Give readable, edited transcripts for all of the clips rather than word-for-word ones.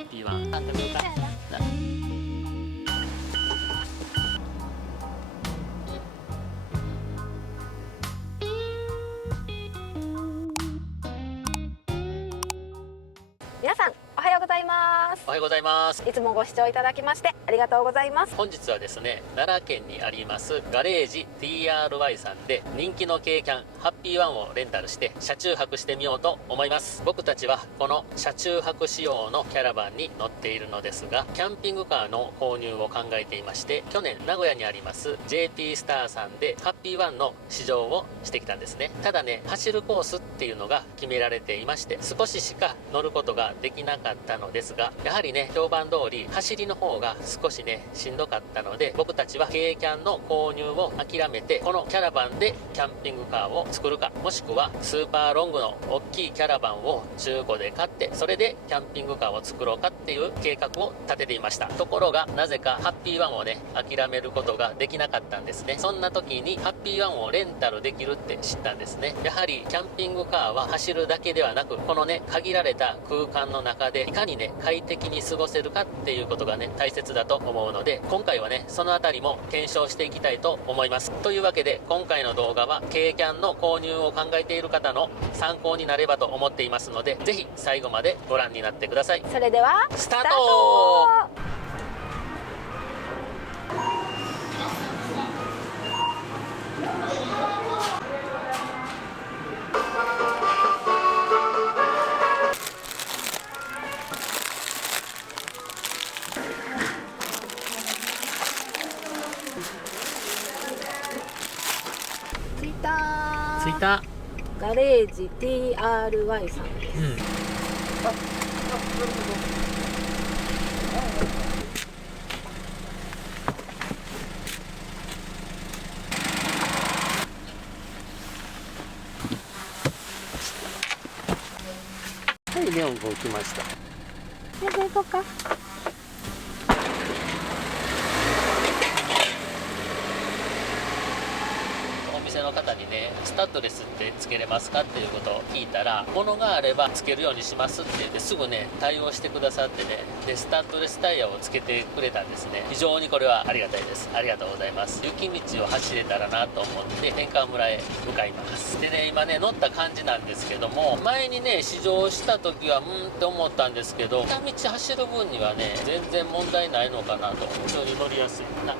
ッピーワン買ってみるか。皆さんおはようございます。おはようございます。いつもご視聴いただきましてありがとうございます。本日はですね、奈良県にありますガレージ TRY さんで人気の軽キャンハッピーワンをレンタルして車中泊してみようと思います。僕たちはこの車中泊仕様のキャラバンに乗っているのですが、キャンピングカーの購入を考えていまして、去年名古屋にあります JP スターさんでハッピーワンの試乗をしてきたんですね。ただね、走るコースっていうのが決められていまして、少ししか乗ることができなかったのですが、やはりね、評判通り走りの方が少しねしんどかったので、僕たちは軽キャンの購入を諦めて、このキャラバンでキャンピングカーを作るか、もしくはスーパーロングの大きいキャラバンを中古で買って、それでキャンピングカーを作ろうかっていう計画を立てていました。ところがなぜかハッピーワンをね諦めることができなかったんですね。そんな時にハッピーワンをレンタルできるって知ったんですね。やはりキャンピングカーは走るだけではなく、このね限られた空間の中でいかにね快適に過ごせるかっていうことがね大切だと思うので、今回はねそのあたりも検証していきたいと思います。というわけで今回の動画は軽キャンの購入を考えている方の参考になればと思っていますので、ぜひ最後までご覧になってください。それではスタート。着いた。着いた。ガレージ TRY さんです。はい、レオンが起きました。じゃあ行こうか。お店の方にね、スタッドレスってつけれますかっていうことを聞いたら、物があればつけるようにしますって言ってすぐね対応してくださってね、でスタッドレスタイヤをつけてくれたんですね。非常にこれはありがたいです。ありがとうございます。雪道を走れたらなと思って天川村へ向かいます。でね、今ね乗った感じなんですけども、前にね試乗した時はって思ったんですけど、下道走る分にはね全然問題ないのかなと。非常に乗りやすいな。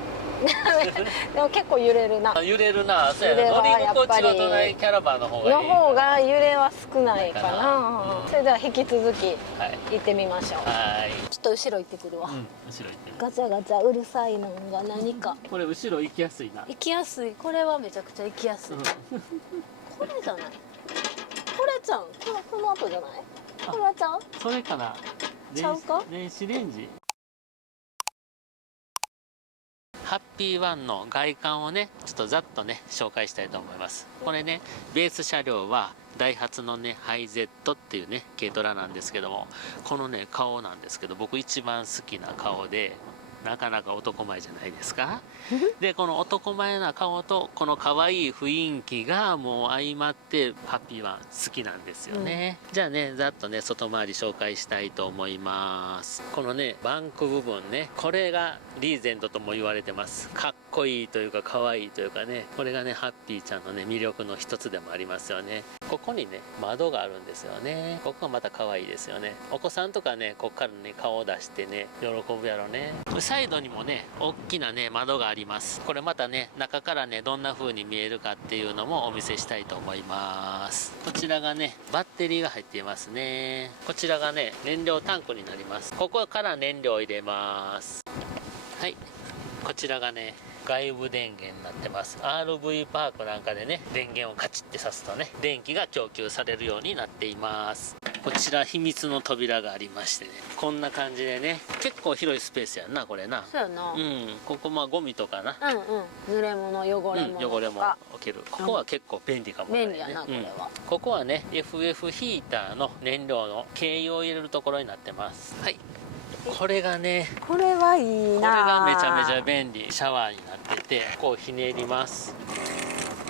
でも結構揺れるな。揺れるな。そうやな、乗り心地は隣キャラバンの方がいい。の方が揺れは少ないかな。うんそれでは引き続きはい行ってみましょう。はい、ちょっと後ろ行ってくるわ。後ろ行ってる。ガチャガチャうるさいのが何か。これ後ろ行きやすいな。行きやすい。これはめちゃくちゃ行きやすい。これじゃない。これちゃん。この後じゃない。これはちゃん。それかな。ちゃうか電子レンジ。ハッピーワンの外観をねちょっとざっとね紹介したいと思います。これねベース車両はダイハツのねハイゼットっていうね軽トラなんですけども、このね顔なんですけど、僕一番好きな顔で、なかなか男前じゃないですか。でこの男前な顔とこの可愛い雰囲気がもう相まってハッピーワン好きなんですよね。じゃあねざっとね外回り紹介したいと思います。このねバンク部分ね、これがリーゼントとも言われてます。かっこいいというか可愛いというかね、これがねハッピーちゃんのね魅力の一つでもありますよね。ここにね窓があるんですよね。ここがまた可愛いですよね。お子さんとかねこっからね顔を出してね喜ぶやろね。サイドにもね大きなね窓があります。これまたね中からねどんな風に見えるかっていうのもお見せしたいと思います。こちらがねバッテリーが入っていますね。こちらがね燃料タンクになります。ここから燃料を入れます。はい、こちらがね外部電源になってます。 RV パークなんかでね電源をカチッて挿すとね電気が供給されるようになっています。こちら秘密の扉がありましてね、こんな感じでね結構広いスペースやんなこれな。そうやな。ここまあゴミとかな、濡れ物汚れ物とか、汚れも置ける。ここは結構便利かもね。便利やなこれは。ここはね FF ヒーターの燃料の軽油を入れるところになってます。はい、これがねこれはいいな。これがめちゃめちゃ便利。シャワーになってて、こうひねります。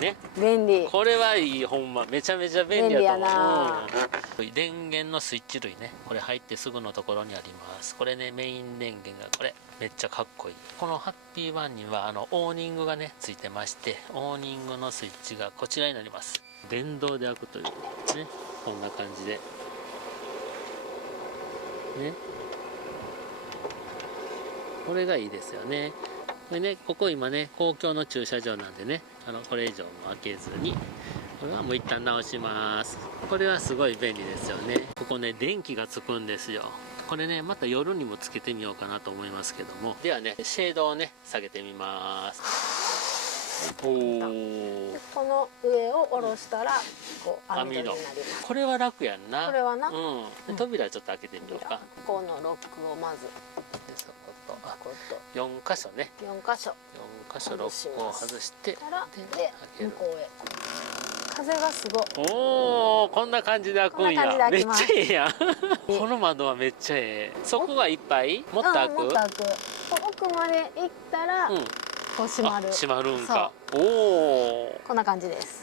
ね。便利。これはいい、ほんまめちゃめちゃ便利やと思う。便利やな電源のスイッチ類ね、これ入ってすぐのところにあります。これね、メイン電源がこれめっちゃかっこいい。このハッピーワンにはオーニングがねついてまして、オーニングのスイッチがこちらになります。電動で開くというね、こんな感じでね、これがいいですよね。これね、ここ今ね公共の駐車場なんでね、これ以上も開けずに、これはもう一旦直します。これはすごい便利ですよね。ここね電気がつくんですよ。これねまた夜にもつけてみようかなと思いますけども、ではねシェードをね下げてみます。おお、でこの上を下ろしたらこう網戸になります。これは楽やんな。これはな、うん、扉ちょっと開けてみようか。ここのロックをまずでそことここと4箇所ね、4箇所4箇所ロックを外してからで開ける。向こうへ。風がすごい。おお、こんな感じで開くんや。こんな感じで開きます。めっちゃええやんこの窓はめっちゃええ。そこがいっぱいもっと開く。もっと開く。奥まで行ったら、うん、こう閉まる。閉まるんか。おお、こんな感じです。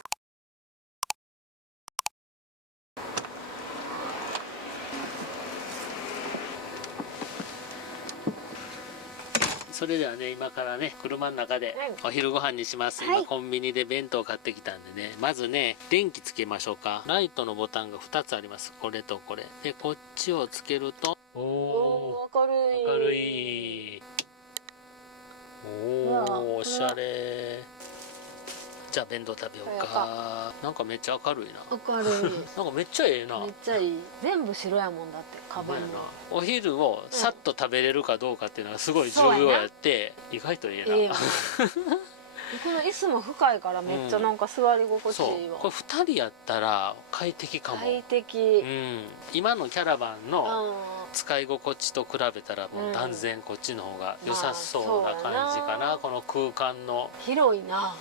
それではね、今からね車の中でお昼ご飯にします。はい、今コンビニで弁当買ってきたんでね、まずね電気つけましょうか。ライトのボタンが2つあります。これとこれで、こっちをつけると、おお、明るい。明るい。おお、おしゃれ。じゃあ弁当食べようか。なんかめっちゃ明るいな。明るい。なんかめっちゃええな。めっちゃいい。全部白やもんだって、カバンの。お昼をさっと食べれるかどうかっていうのがすごい重要やって、意外とええな。この椅子も深いからめっちゃなんか座り心地いいわ。これ2人やったら快適かも。快適。今のキャラバンの使い心地と比べたらもう断然こっちの方が良さそうな感じかな。この空間の広いな。やっ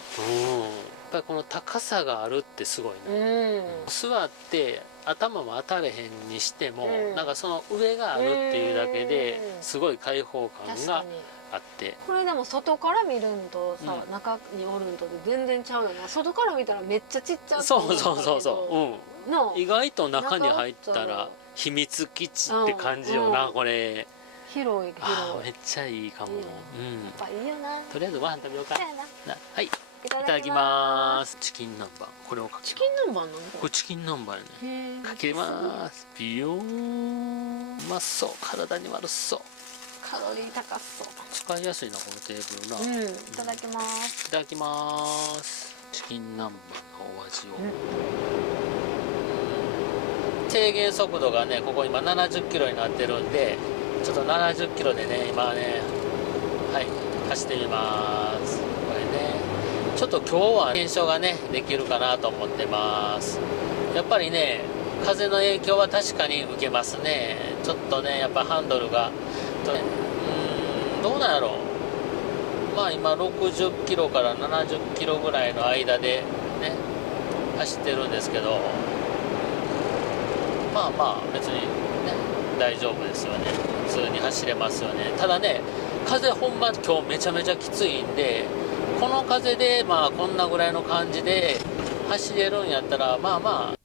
ぱりこの高さがあるってすごいね。座って頭も当たれへんにしても、なんかその上があるっていうだけですごい開放感があって。これでも外から見るんとさ、中におるんとで全然ちゃうよな。外から見たらめっちゃちっちゃくて、そう、意外と中に入ったら秘密基地って感じよな、これ。広い。めっちゃいいかも。やっぱいいよな。とりあえずご飯食べようか。はい、いいただきます。チキン南蛮、これをかけます。チキン南蛮なんだ。これチキン南蛮ね。かけます。ビヨーン。うまそう。体に悪そう。カロリー高そう。使いやすいなこのテーブルな。いただきます。いただきます。チキン南蛮のお味を。制限速度がね、ここ今70キロになってるんで、ちょっと70キロでね今ね、はい、走ってみます。これねちょっと今日は検証がねできるかなと思ってます。やっぱりね風の影響は確かに受けますね。ちょっとねやっぱハンドルがどうなんやろう。まあ今60キロから70キロぐらいの間でね走ってるんですけど、まあ別にね大丈夫ですよね。普通に走れますよね。ただね風本番今日めちゃめちゃきついんで、この風でまあこんなぐらいの感じで走れるんやったらまあ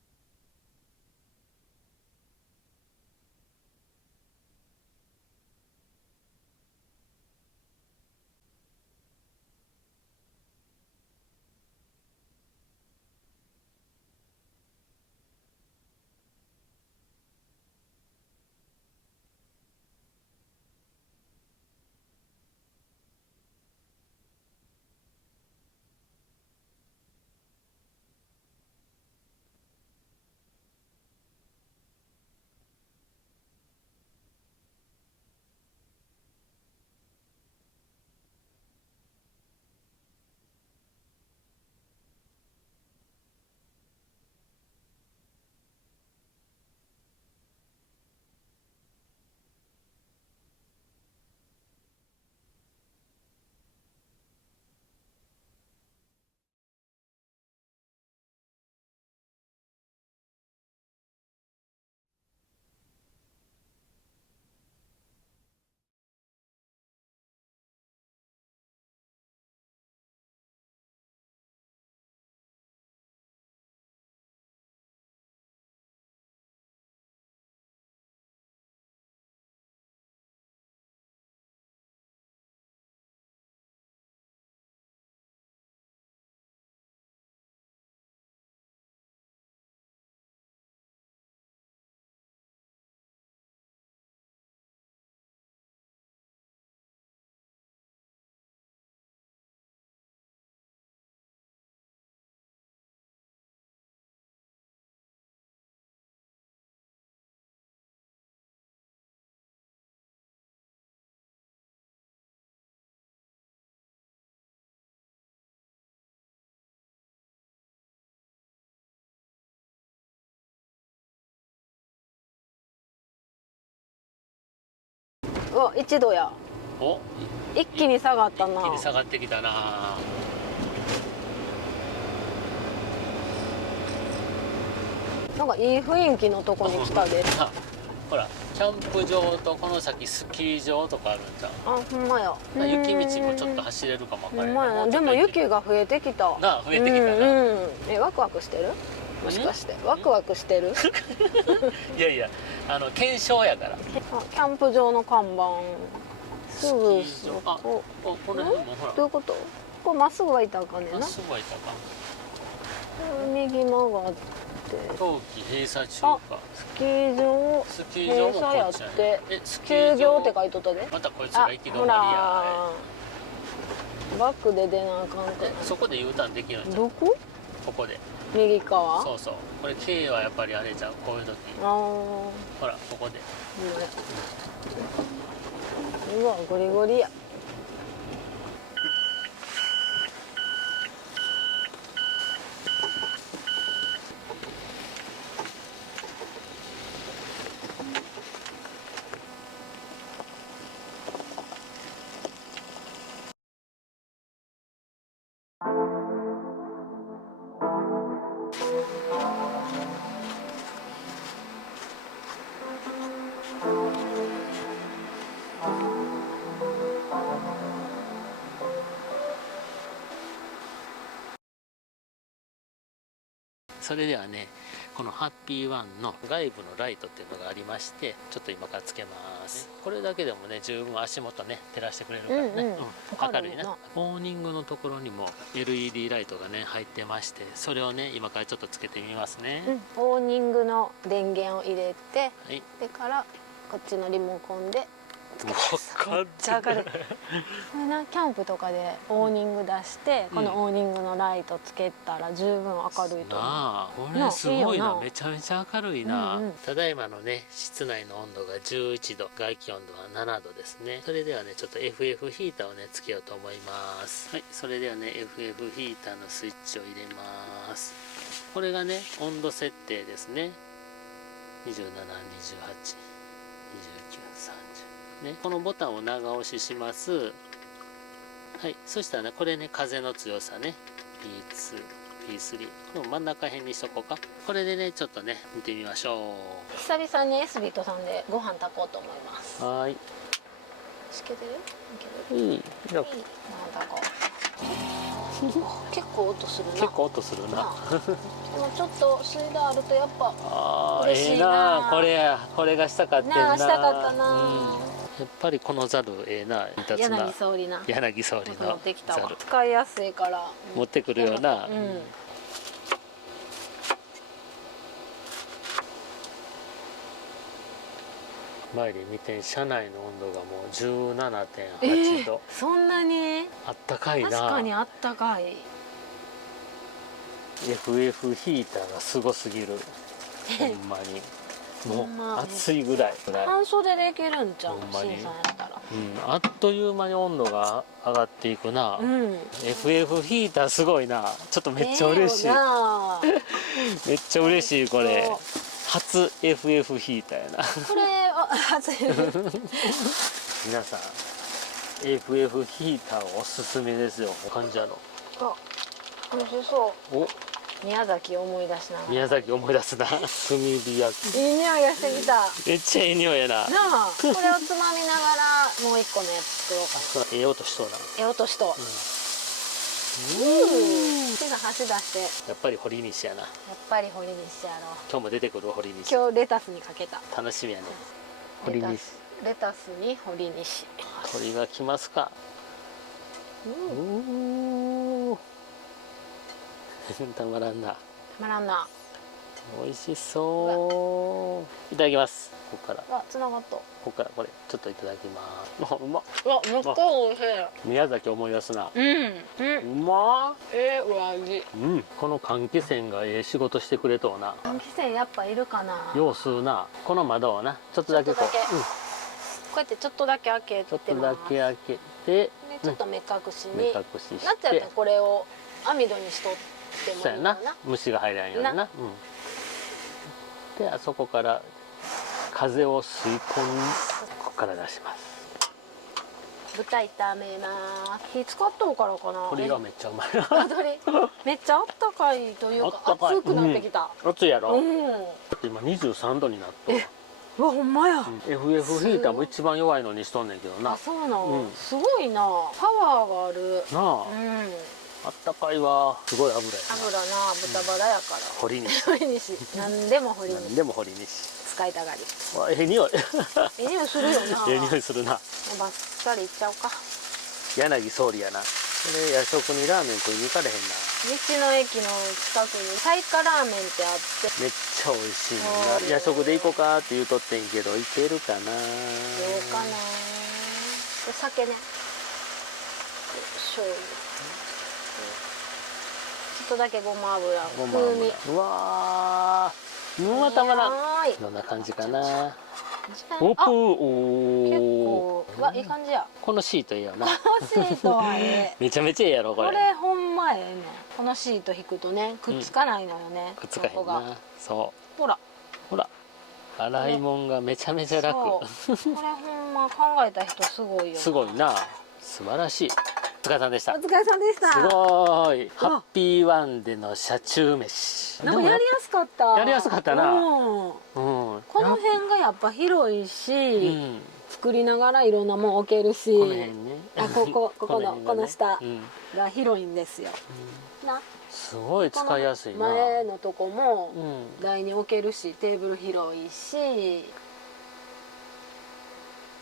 うわ1度や。お、一気に下がったな。一気に下がってきたな。なんかいい雰囲気のとこに来たで。あ、ほらキャンプ場とこの先スキー場とかあるんじゃん。あ、ほんまや。雪道もちょっと走れるかもわかほらへんんまやな。でも雪が増えてきた。なあ、増えてきたな。え、ワクワクしてる？もしかしてワクワクしてる？いやいや、検証やから。あ、キャンプ場の看板。すぐスキー場、あ、この辺もほら。どういうこと？これまっすぐは行ったらあかんねんな。すごい高。右曲がって。冬季閉鎖中あ、か。スキー場。スキー場もこ閉鎖やっっちやね。て。スキー休業って書いとったで。またこいつあ、が行き止ほまりや。ら。バックで出なあかんって。そこで U ターンできるんじゃん。どこ？ここで。右側？そうそう。これ K はやっぱりあれじゃん。こういう時。ああ。ほらここで。うわ、ゴリゴリや。それではね、このハッピーワンの外部のライトっていうのがありまして、ちょっと今からつけます。これだけでもね、十分足元ね照らしてくれるからね、明るいな。オーニングのところにも LED ライトがね入ってまして、それをね今からちょっとつけてみますね。オーニングの電源を入れて、はい、でからこっちのリモコンでつけます。めめっちゃ明るい。これな、キャンプとかでオーニング出して、このオーニングのライトつけたら十分明るいと思う。なあ、これすごいな。いいよな。めちゃめちゃ明るいな。うんうん、ただいまのね室内の温度が11度、外気温度は7度ですね。それではねちょっと FF ヒーターをねつけようと思います。はい、それではね FF ヒーターのスイッチを入れます。これがね温度設定ですね。27、28、29、30ね。このボタンを長押しします。はい、そしたらねこれね風の強さね P2、P3、この真ん中辺にしとこうか。これでねちょっとね見てみましょう。久々にエスビットさんでご飯炊こうと思います。はい。しけてる？いける？いい。じゃあご飯炊こう。結構音するな。結構音するな。でもちょっと水道あるとやっぱ嬉しいな。これがしたかったな。なあ、したかったな。やっぱりこのザルな、立つな。柳総理な。柳総理持のってきたわ。ザル使いやすいから持ってくるよな。前で見て、車内の温度がもう 17.8 度、そんなにあったかいな。確かにあったかい。 FF ヒーターがすごすぎる。ほんまにもう暑いぐらい。半袖でいけるんちゃう？ほんまに新さんやったら。あっという間に温度が上がっていくな。FF ヒーターすごいな。ちょっとめっちゃ嬉しい。めっちゃ嬉しい。これ初 FF ヒーターやな。これ初皆さん FF ヒーターおすすめですよ。感じやろ。あ、美味しそう。お、宮崎思い出しながら。宮崎思い出すな。炭火焼き。いい匂いがしてきた。めっちゃいい匂いやな。なあ、これをつまみながらもう一個のやつ作ろうかな。ええ音しそうな。ええ音しと。手が箸出して。やっぱり堀西やな。やっぱり堀西やろう。今日も出てくる堀西。今日レタスにかけた。楽しみやね。堀西。レタスに堀西。鳥が来ますか。たまらんな。たまらんな。美味しそう。いただきます。ここから。あ、繋がった。ここからこれちょっといただきます。うまっ。うわ、めっちゃ美味しい。宮崎思い出すな。うまっ。上着。この換気扇が仕事してくれとうな。換気扇やっぱいるかな。よう吸うな。この窓をな、ちょっとだけこう。こうやってちょっとだけ開けて。ちょっとだけ開けて。ちょっと目隠しに。目隠しして。夏やったらこれを網戸にしとってもいいよな。虫が入らんようにな。で、あそこから風を吸い込んで、ここから出します。豚炒めます。火使っとうからかな。鶏がめっちゃうまい。鶏めっちゃあったかいというかあったかい熱くなってきた。熱いやろ。うん。だって今23度になっとる。うわほんまや。FF ヒーターも一番弱いのにしとんねんけどな。あそうなの、うんすごいな。パワーがある。なあ、うん。あったかいわ。すごい油やな。油な豚バラやから。堀西。堀西。なんでも堀西。何でも堀西。使いたがり。わ、ええ匂い。ええ匂いするよな。ええ匂いするな。バッサリいっちゃおうか。柳総理やな。これ夜食にラーメン食いに行かれへんな。道の駅の近くに彩華ラーメンってあって。めっちゃ美味しいねんな。夜食で行こうかって言うとってんけど、行けるかな。どうかな。お酒ね。醤油。ちょっとだけごま油。ごま風味。油。うわー、うわたまらん。はーい。どんな感じかな。オオープン。結おー。構わいい感じや。このシートいいよな。このシートはね。めちゃめちゃええやろこれ。これほんまええねん。このシート引くとねくっつかないのよね。くっつかへんここが。な。そほら。う。ほら。洗い物がめちゃめちゃ楽。そうこれほんま考えた人すごいよな。すごいな。素晴らしい。お疲れさんでしたお。疲れさんでした。すごい。ハッピーワンでの車中飯。なんかやりやすかった。やりやすかったな。うん。うん。この辺がやっぱ広いし、うん。作りながらいろんなもん置けるし、この辺ね。あこの辺がねこの下うん。が広いんですよ。な。すごい使いやすいな。前のとこもうん。台に置けるし、テーブル広いし。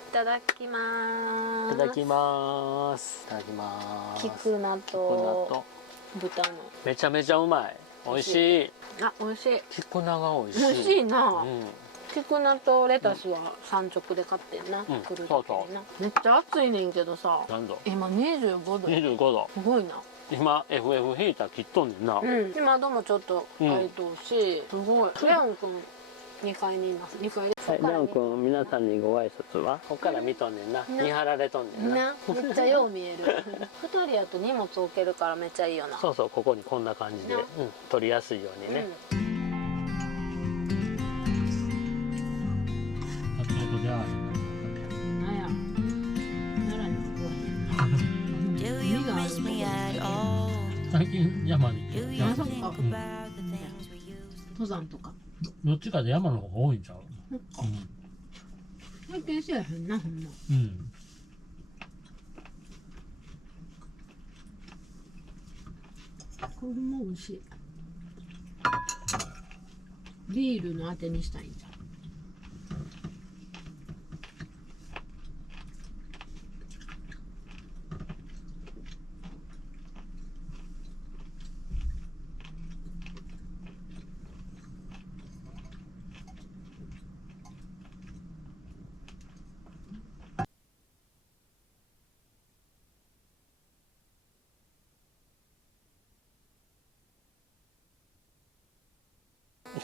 いただきます。いただきます。いただきます。菊菜菊菜とと豚の。めちゃめちゃうまい。美味しい。あ、美味しい。菊菜が美味しい。美味しいな。うん。菊菜とレタスは産直で買ってんな。ん来る時になそうそ。めっちゃ暑いねんけどさ。何度今25度。 25度。すごいな。今 FF ヒーター切っとんねんな。うん。で窓もちょっと開いとうし、すごい。レオン君2階にいます。2階で。はい、レオン君、皆さんにご挨拶はここから見とんねんな。見張られとんねんな。な、めっちゃよう見える。2人やと荷物置けるからめっちゃいいよな。そうそう、ここにこんな感じで、な取りやすいようにね。なんや。奈良にすごい。 Do you miss me at all? 最近山に Do 行 you って think about the things we used? 登山とか。どっちかで山の方が多いんちゃう。最近せえへんな、ほんま。うん。これも美味しい。ビールのあてにしたいんじゃん。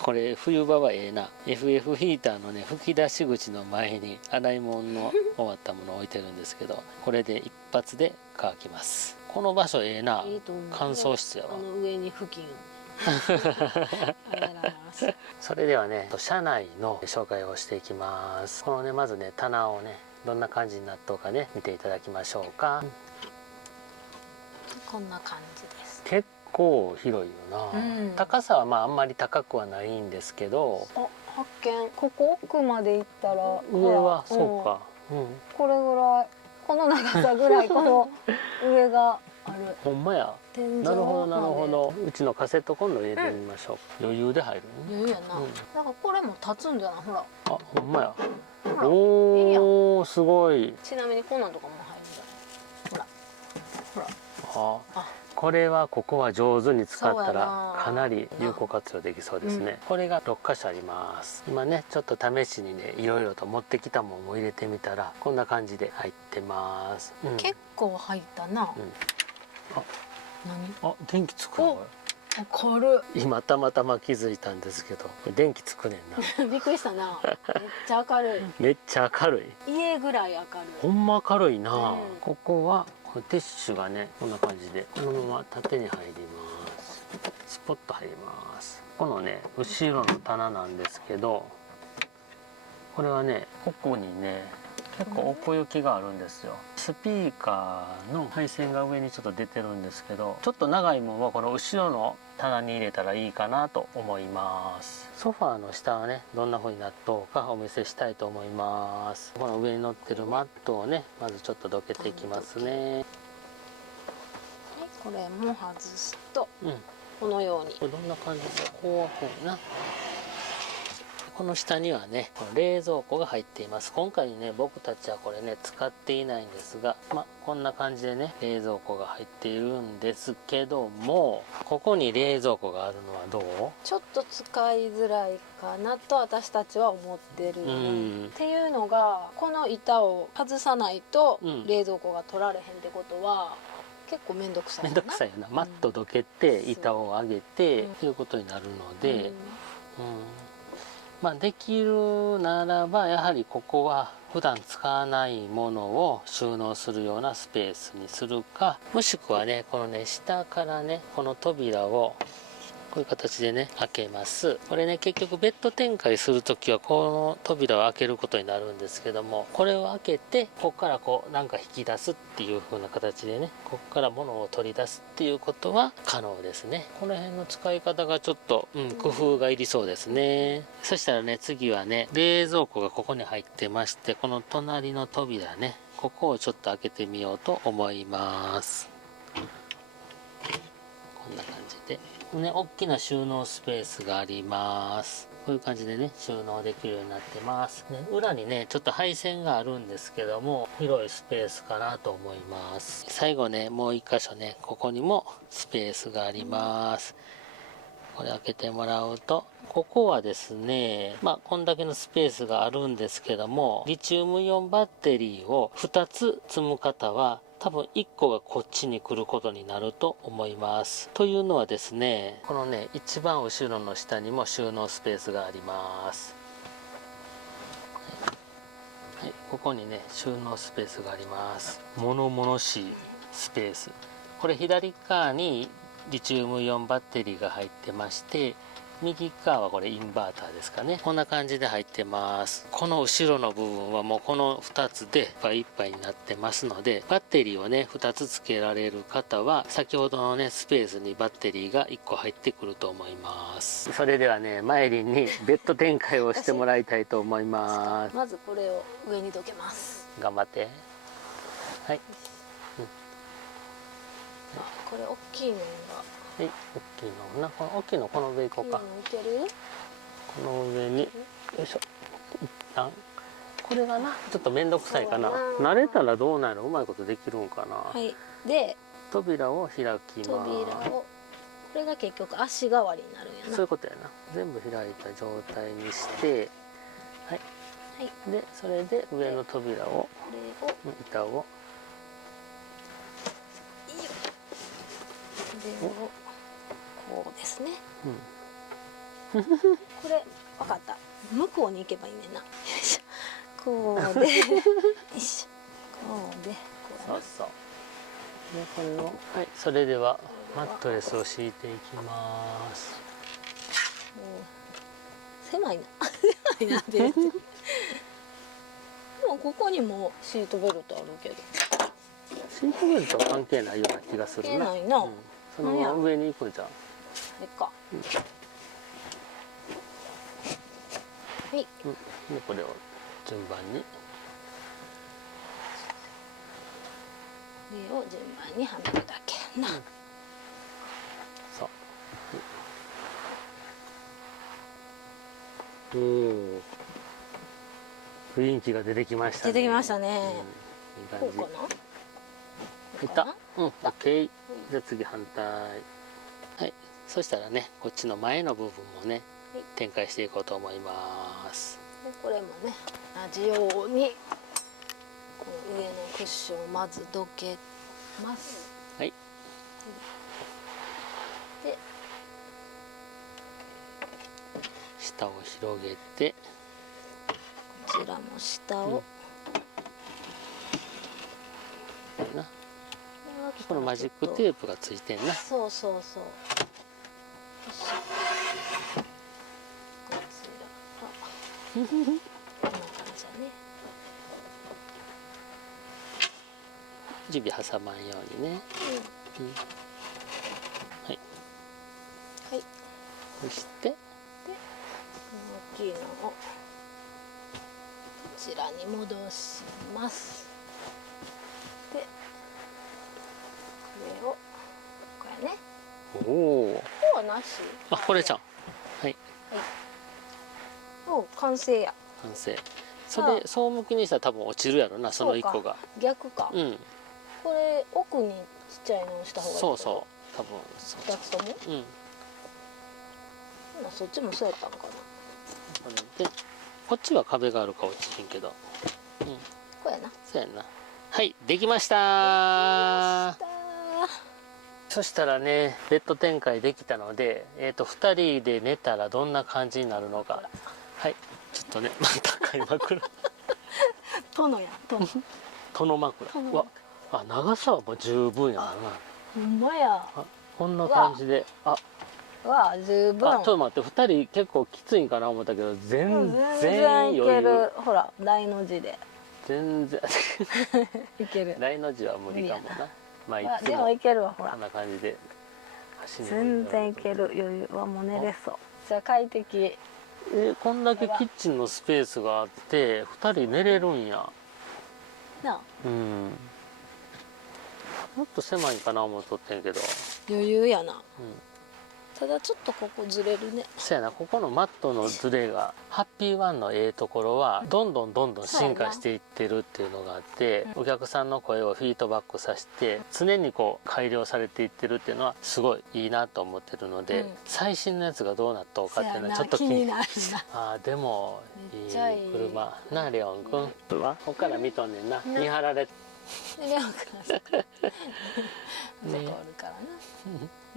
これ冬場はええな。 FF ヒーターのね吹き出し口の前に洗い物の終わったものを置いてるんですけど、これで一発で乾きます。この場所ええな。いいと思う。乾燥室やわあ。の上に布巾。あららら。それではね車内の紹介をしていきます。このねまずね棚をねどんな感じになっとうかね見ていただきましょうか。こんな感じです。結構広いよな、うん高さはまああんまり高くはないんですけど、あ、発見。ここ奥まで行ったら。上はほらそうか、うんこれぐらい。この長さぐらい、この上がある。ほんまや。天井なるほどなるほまで。ど。うちのカセットコンロ入れてみましょう、余裕で入るね。余裕やな。うんなんかこれも立つんじゃない、ほら。あ、ほんまや。ほら。おお、すごい。ちなみにこんなんとかも入るんじゃない。ほら。ほら。あ、あ、これはここは上手に使ったそうやらなかなり有効活用できそうですね、これが6箇所あります。今ねちょっと試しにねいろいろと持ってきたものも入れてみたらこんな感じで入ってます、うん、結構入ったな。うんあ何？あ、電気つくのお軽今たまたま気づいたんですけどこれ電気つくねんない。びっくりしたな。めっちゃ明るい。めっちゃ明るい。家ぐらい明るい。ほんま明るいな、うんここはこれティッシュがねこんな感じでこのまま縦に入りますスポッと入ります。このね後ろの棚なんですけどこれはねここにね結構奥行きがあるんですよ。スピーカーの配線が上にちょっと出てるんですけど、ちょっと長いものはこの後ろの棚に入れたらいいかなと思います。ソファーの下はねどんな風になっとうかお見せしたいと思います。この上に乗ってるマットをねまずちょっとどけていきますね。これも外すとうん、このように。これどんな感じでこう開くんやな。この下にはねこの冷蔵庫が入っています。今回ね僕たちはこれね使っていないんですが、こんな感じでね冷蔵庫が入っているんですけども、ここに冷蔵庫があるのはどう？ちょっと使いづらいかなと私たちは思ってるよね。っていうのがこの板を外さないと冷蔵庫が取られへんってことは結構面倒くさいめんどくさいよな。マットどけて板を上げてっていうことになるので、できるならばやはりここは普段使わないものを収納するようなスペースにするか、もしくはねこのね下からねこの扉をこういう形でね開けます。これね結局ベッド展開するときはこの扉を開けることになるんですけども、これを開けてここからこうなんか引き出すっていう風な形でねここから物を取り出すっていうことは可能ですね。この辺の使い方がちょっと、工夫がいりそうですね。そしたらね次はね冷蔵庫がここに入ってまして、この隣の扉ねここをちょっと開けてみようと思います。こんな感じでね、大きな収納スペースがあります。こういう感じでね収納できるようになってます、ね、裏にねちょっと配線があるんですけども広いスペースかなと思います。最後ねもう一箇所ねここにもスペースがあります。これ開けてもらうと、ここはですねこんだけのスペースがあるんですけども、リチウムイオンバッテリーを2つ積む方は多分1個がこっちに来ることになると思います。というのはですね、このね一番後ろの下にも収納スペースがあります。はい、ここにね収納スペースがあります。物々しいスペース。これ左側にリチウムイオンバッテリーが入ってまして、右側はこれインバーターですかね。こんな感じで入ってます。この後ろの部分はもうこの2つでいっぱいいっぱいになってますので、バッテリーをね2つ付けられる方は先ほどのねスペースにバッテリーが1個入ってくると思います。それではねマイリンにベッド展開をしてもらいたいと思います。まずこれを上にどけます。頑張って。はい、これ大きいのが、はい、大きいのな、この大きいのこの上行こうか。いける？この上によいしょ、一旦これがなちょっと面倒くさいかな。慣れたらどうなる、うまいことできるんかな。はい。で扉を開きます。扉を、これが結局足代わりになるんやな。そういうことやな。全部開いた状態にして、はい、はい、でそれで上の扉を、これを板をこうですね。うん、これ分かった。向こうに行けばいいねんな。よいしょ。こうで、よいしょ。こうで、こうそうそう。でこれを、はい、それではマットレスを敷いていきます。もう狭いな。狭いなって言って。でもここにもシートベルトあるけど。シートベルトは関係ないような気がするな。関係ないな。そのまま上に行くんじゃん。あれか。はい。でこれを順番に。上を順番にはめるだけやな。そう。雰囲気が出てきましたね。出てきましたね。いい感じ。こうかな。いった。オッケー。じゃあ次反対。はい。そしたらね、こっちの前の部分もね、展開していこうと思います。でこれもね、同じようにこの上のクッションをまずどけます。はい。で、下を広げて、こちらも下を、な。このマジックテープがついてんな。そうそうそう。よいしょ。こちらがこんな感じだね。指挟まんようにね、はい、はい。そして大きいのをこちらに戻します。でこれをこれね、おお、ここはなし。あ、これじゃん。はい、お、完成や。完成。それそう向きにしたら多分落ちるやろな、その一個が。逆か。うん、これ奥にちっちゃいのをした方がいい。そうそう、多分そ2つとも。う。うん。そっちもそうやったんかな。これで、こっちは壁があるか落ちひんけど。うん。こうやな。そうやんな。はい、できましたー。そしたらね、ベッド展開できたので、2人で寝たらどんな感じになるのか。はい、ちょっとね、高い枕。殿や、殿。殿枕。うわ、あ、長さはもう十分やな。ほんまや。あ、こんな感じで、あ、十分。ちょっと待って、2人結構きついんかな思ったけど、全全然然いけ余裕。る。ほら、大の字で。全然いける。大の字は無理かもな。まあいつでももいけるわ、ほらこん。な感じで走り全然いける。余裕はもう寝れそう。じゃあ快適。こんだけキッチンのスペースがあって2人寝れるんや。なあ、うんもっと狭いかな思っとってんけど、余裕やな。うん、ただちょっとここずれるね。そやな、ここのマットのズレがハッピーワンのところはどんどん進化していってるっていうのがあって、お客さんの声をフィードバックさせて常にこう改良されていってるっていうのはすごいいいなと思ってるので、最新のやつがどうなっとうかっていうのはちょっと気になる。あーでもいい車な、レオン君はここから見とんねんな、見張られてでレオン君はそこおるからな。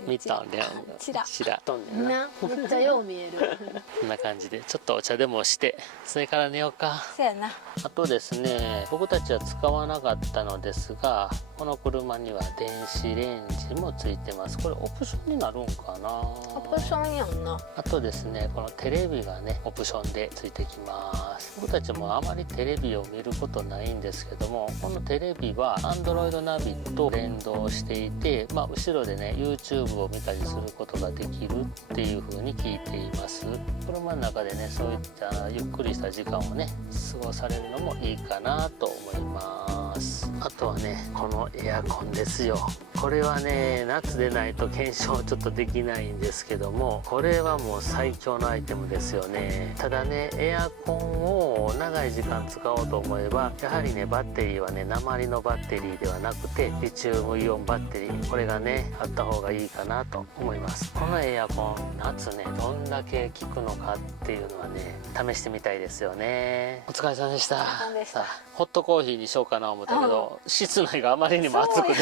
見たんレオンがちらとんねんな。な、めっちゃよう見える。こんな感じでちょっとお茶でもしてそれから寝ようか。そうやな。あとですね、僕たちは使わなかったのですが、この車には電子レンジもついてます。これオプションになるんかな。オプションやんな。あとですね、このテレビがねオプションでついてきます。僕たちもあまりテレビを見ることないんですけども、このテレビは Android ナビと連動していて、後ろでね YouTube を見たりすることができるっていう風に聞いています。車の中でねそういったゆっくりした時間をね過ごされるのもいいかなと思います。あとはね、このエアコンですよ。これはね夏でないと検証ちょっとできないんですけども、これはもう最強のアイテムですよね。ただね、エアコンを長い時間使おうと思えばやはりねバッテリーはね鉛のバッテリーではなくてリチウムイオンバッテリー、これがねあった方がいいかなと思います。このエアコン夏ねどんだけ効くのかっていうのはね試してみたいですよね。お疲れ様でした。さあホットコーヒーにしようかな思ったけど、室内があまりにも暑くて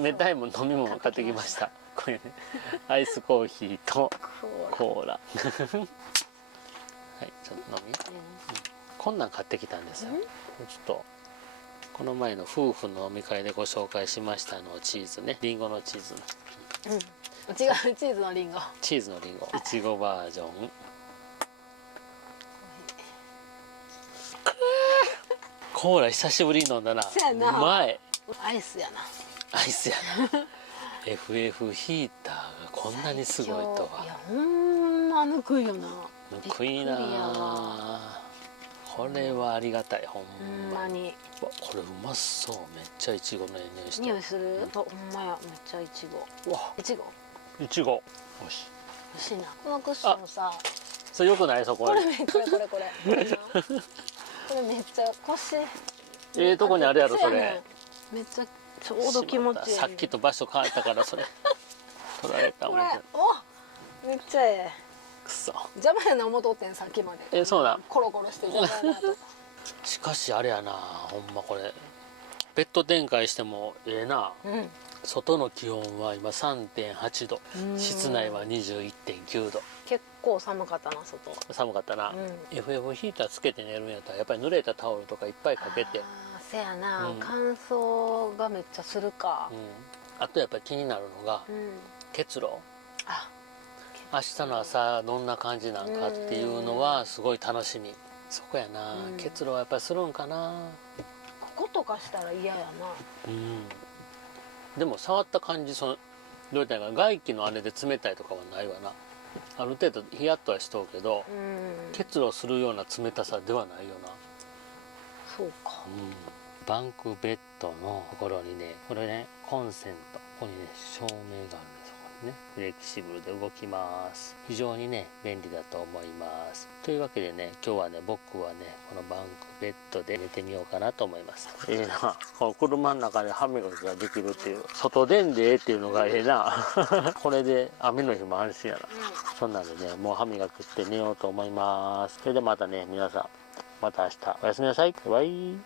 冷たいもん飲み物買ってきました。これねアイスコーヒーとコーラはい、ちょっと飲み、こんなん買ってきたんですよ。ちょっとこの前の夫婦の飲み会でご紹介しましたチーズね、リンゴのチーズの、違う、チーズのリンゴ。チーズのリンゴいちごバージョン。コーラ久しぶりに飲んだな。うまい。アイスやな。アイスやな。FF ヒーターがこんなにすごいとは。いや、ほんまぬくいよな。ぬくいな。これはありがたい、ほんまに。これうまそう。めっちゃいちごの匂いしてる。匂いする。ほんまや、めっちゃいちご。わ、いちご。いちご。よし。欲しいな。このクッションさ。それよくない、そこ。これめっちゃこれめっちゃ腰。とこにあるやろそれ。めっちゃちょうど気持ちいい。さっきと場所変えたからそれ取られた思って。お、めっちゃええ。くそ。邪魔やな思っとってんさっきまで。そうだ。コロコロして邪魔やなと。しかしあれやな、ほんまこれベッド展開してもな。外の気温は今 3.8 度、室内は 21.9 度。結構寒かったな、外。寒かったな。FF ヒーターつけて寝るんやったらやっぱり濡れたタオルとかいっぱいかけて。せやな、乾燥がめっちゃするか。あとやっぱり気になるのが結露。明日の朝どんな感じなんかっていうのはすごい楽しみ。そこやな、結露はやっぱりするんかな。こことかしたら嫌やな。でも触った感じ、そのどういったらいいか、外気のあれで冷たいとかはないわな。ある程度ヒヤッとはしとうけど、結露するような冷たさではないよな。そうか。バンクベッドのところにね、これね、コンセント、ここにね照明があるんです。ここにねフレキシブルで動きます。非常にね便利だと思います。というわけでね、今日はね僕はねこのバンクベッドで寝てみようかなと思います。ええな、この車の中で歯磨きができるっていう、外でんでええっていうのがええなこれで雨の日も安心やな、そんなんでね、もう歯磨きして寝ようと思います。それでまたね、皆さんまた明日おやすみなさい。バイバイ。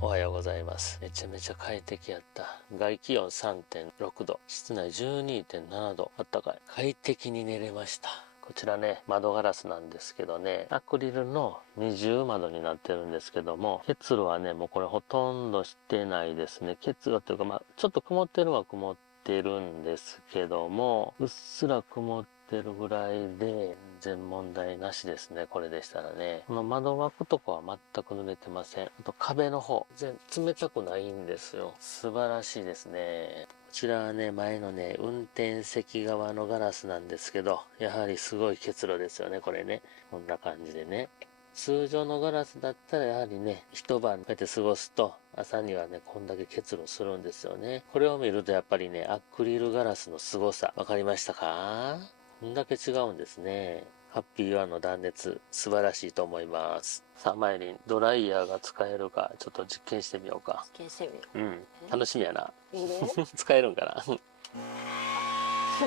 おはようございます。めちゃめちゃ快適やった。外気温 3.6 度、室内 12.7 度、あったかい。快適に寝れました。こちらね、窓ガラスなんですけどね、アクリルの二重窓になってるんですけども、結露はね、もうこれほとんどしてないですね。結露というか、ちょっと曇ってるは曇ってるんですけども、うっすら曇ってるぐらいで全然問題なしですね。これでしたらね、この窓枠とかは全く濡れてません。あと壁の方全然冷たくないんですよ。素晴らしいですね。こちらはね、前のね運転席側のガラスなんですけど、やはりすごい結露ですよね。これね、こんな感じでね、通常のガラスだったらやはりね、一晩こうやって過ごすと朝にはねこんだけ結露するんですよね。これを見るとやっぱりね、アクリルガラスの凄さ分かりましたか？こんだけ違うんですね。ハッピーワンの断熱素晴らしいと思います。さあ、前にドライヤーが使えるかちょっと実験してみようか。実験してみよ楽しみやな。う。いいね。使えるんかな。すごい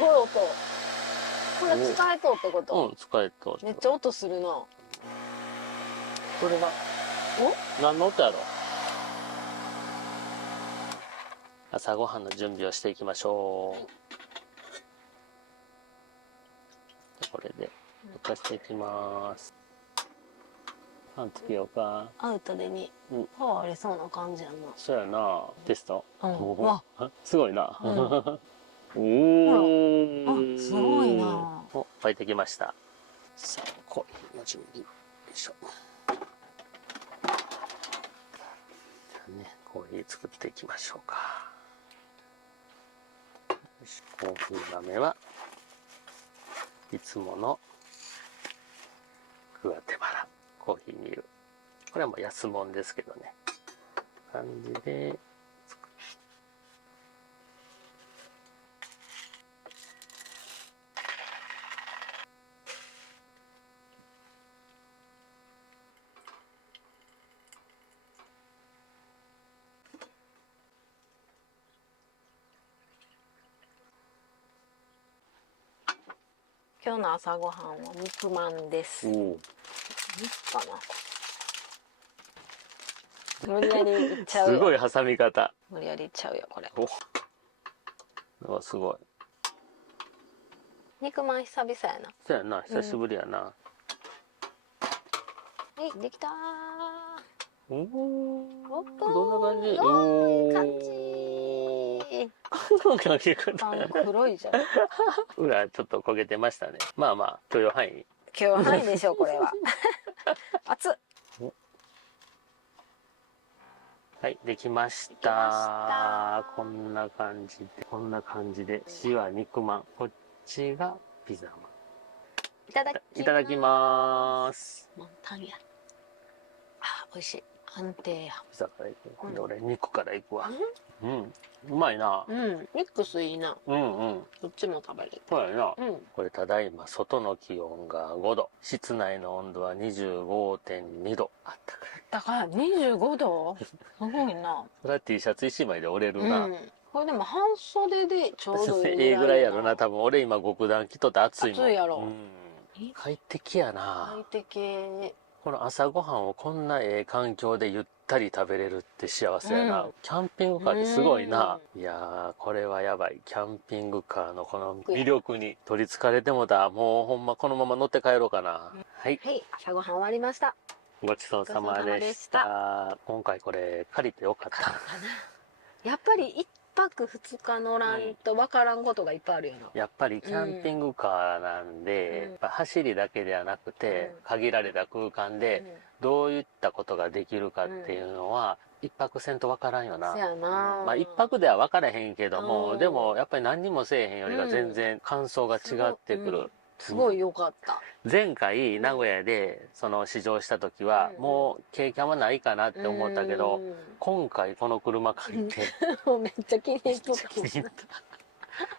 音。これ使えとうってこと？使えとう。めっちゃ音するな。これが何の音やろ。朝ごはんの準備をしていきましょう。これで溶かしていきます。パンつけようか。アウトでにパワーありそうな感じやな。そうやな。テスト。わ、すごいな。おお。すごいな。沸いてきました。さあ、コーヒーの準備。よいしょ。コーヒー作っていきましょうか。コーヒー豆はいつものグアテマラコーヒーミル。これはもう安物ですけどね。感じで今日の朝ごはんは肉まんです。肉かな。無理やりいっちゃうよ。すごい挟み方。無理やりいっちゃうよこれ。お、すごい。肉まん久々やな。そうやな、久しぶりやな。はい、できたー。おお、おっとー、どんな感じ？おー、感じこのかけ方。黒いじゃん。裏ちょっと焦げてましたね。まあまあ許容範囲。許容範囲でしょうこれは。熱っ。はい、できました。こんな感じで、こんな感じで、Cは肉まん、こっちがピザまん。いただきます。満タンや。あ、美味しい。安定や。ピザからいく。で、俺肉からいくわ。うん、うまいな。ミックスいいな。どっちも食べれる。そうやな。これただいま外の気温が5度、室内の温度は 25.2 度。あったかい。だから25度？すごいな。それは T シャツ一枚で折れるな。これでも半袖でちょうどいいええぐらいやろな。多分俺今極暖着とって暑いもん。暑いやろ。快適やな。快適。この朝ごはんをこんなええ環境でゆったり食べれるって幸せやな。キャンピングカーってすごいな。いやー、これはやばい。キャンピングカーのこの魅力に取りつかれてもだ。もうほんまこのまま乗って帰ろうかな。はい。はい、朝ごはん終わりました。ごちそうさまでした。今回これ借りてよかった。やっぱり行っ泊2日乗らんと分からんことがいっぱいあるよな。やっぱりキャンピングカーなんで、やっぱ走りだけではなくて、限られた空間でどういったことができるかっていうのは、一泊せんと分からんよな。そやな。まあ一泊では分からへんけども、でもやっぱり何にもせえへんよりは全然感想が違ってくる。すごい良かった。前回名古屋でその試乗した時はもう経験はないかなって思ったけど、今回この車借りてもうめっちゃ気に入っとったもんな。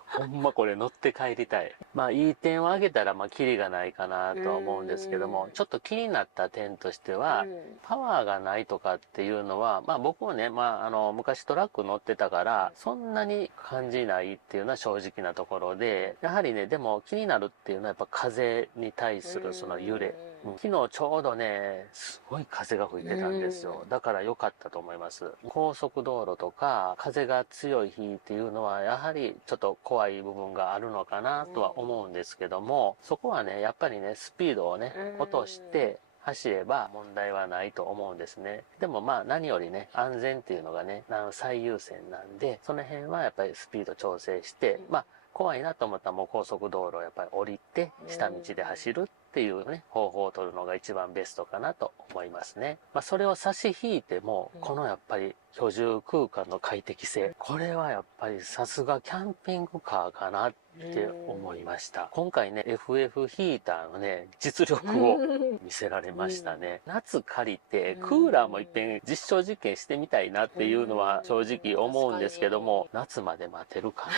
ほんまこれ乗って帰りたい。まあいい点を挙げたらまあキリがないかなとは思うんですけども、ちょっと気になった点としては、パワーがないとかっていうのは、まあ僕もね、昔トラック乗ってたからそんなに感じないっていうのは正直なところで、やはりね、でも気になるっていうのはやっぱ風に対するその揺れ。昨日ちょうどね、すごい風が吹いてたんですよ。だから良かったと思います。高速道路とか風が強い日っていうのはやはりちょっと怖い部分があるのかなとは思うんですけども、そこはね、やっぱりね、スピードをね、落として走れば問題はないと思うんですね。でもまあ何よりね、安全っていうのがね、最優先なんで、その辺はやっぱりスピード調整して、まあ怖いなと思ったらもう高速道路をやっぱり降りて下道で走るっていうね、方法を取るのが一番ベストかなと思いますね。まあそれを差し引いても、このやっぱり居住空間の快適性、これはやっぱりさすがキャンピングカーかなって思いました。今回ね、FF ヒーターのね、実力を見せられましたね。夏借りてクーラーも一遍実証実験してみたいなっていうのは正直思うんですけども、夏まで待てるかな。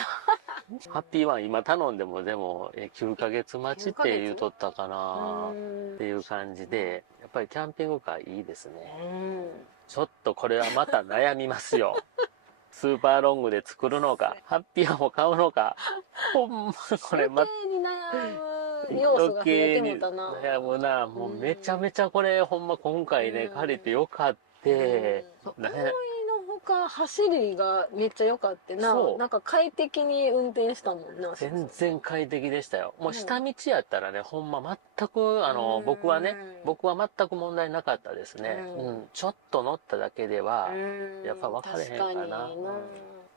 ハッピーワン今頼んでもでも9ヶ月待ちって言うとったかなっていう感じで、やっぱりキャンピングカーいいですね。ちょっとこれはまた悩みますよ。スーパーロングで作るのか、ハッピーワンを買うのか、ほんまこれ余計に悩む要素が増えてもたな。悩むな。もうめちゃめちゃこれほんま今回ね、借りてよかって。走りがめっちゃ良かってな。なんか快適に運転したもんな。全然快適でしたよ。もう下道やったらね、ほんま全く僕は全く問題なかったですね。ちょっと乗っただけではやっぱ分かれへんかな。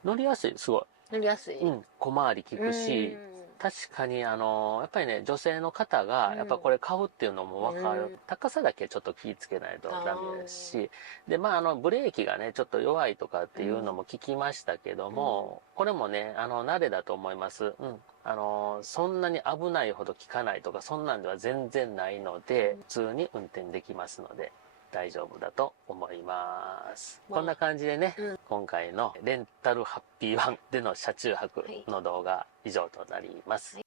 乗りやすい、すごい。乗りやすい。小回り利くし、確かにやっぱりね、女性の方がやっぱこれ買うっていうのも分かる。高さだけちょっと気ぃつけないとダメですし、でブレーキがねちょっと弱いとかっていうのも聞きましたけども、これもね慣れだと思います。そんなに危ないほど効かないとかそんなんでは全然ないので、普通に運転できますので大丈夫だと思います。こんな感じでね、今回のレンタルハッピーワンでの車中泊の動画以上となります。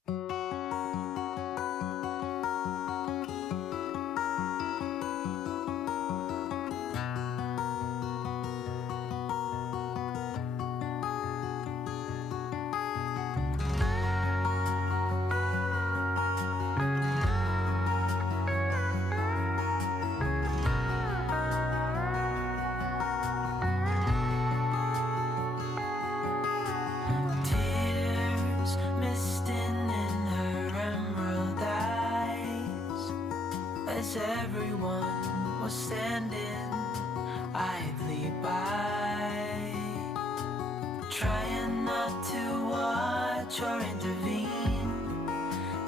Everyone was standing idly by, trying not to watch or intervene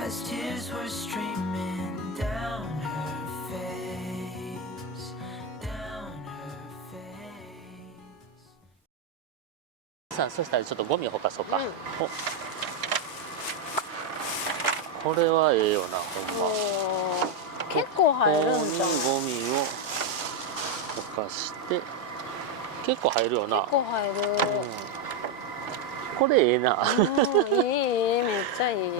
as tears were streaming down her face, down her face. さあ、そしたらちょっとゴミをほかそうか。これはええよな、ほんま。結構入るんじゃん。ゴミをほかして結構入るよな。結構入る。これええな。いいめっちゃいい。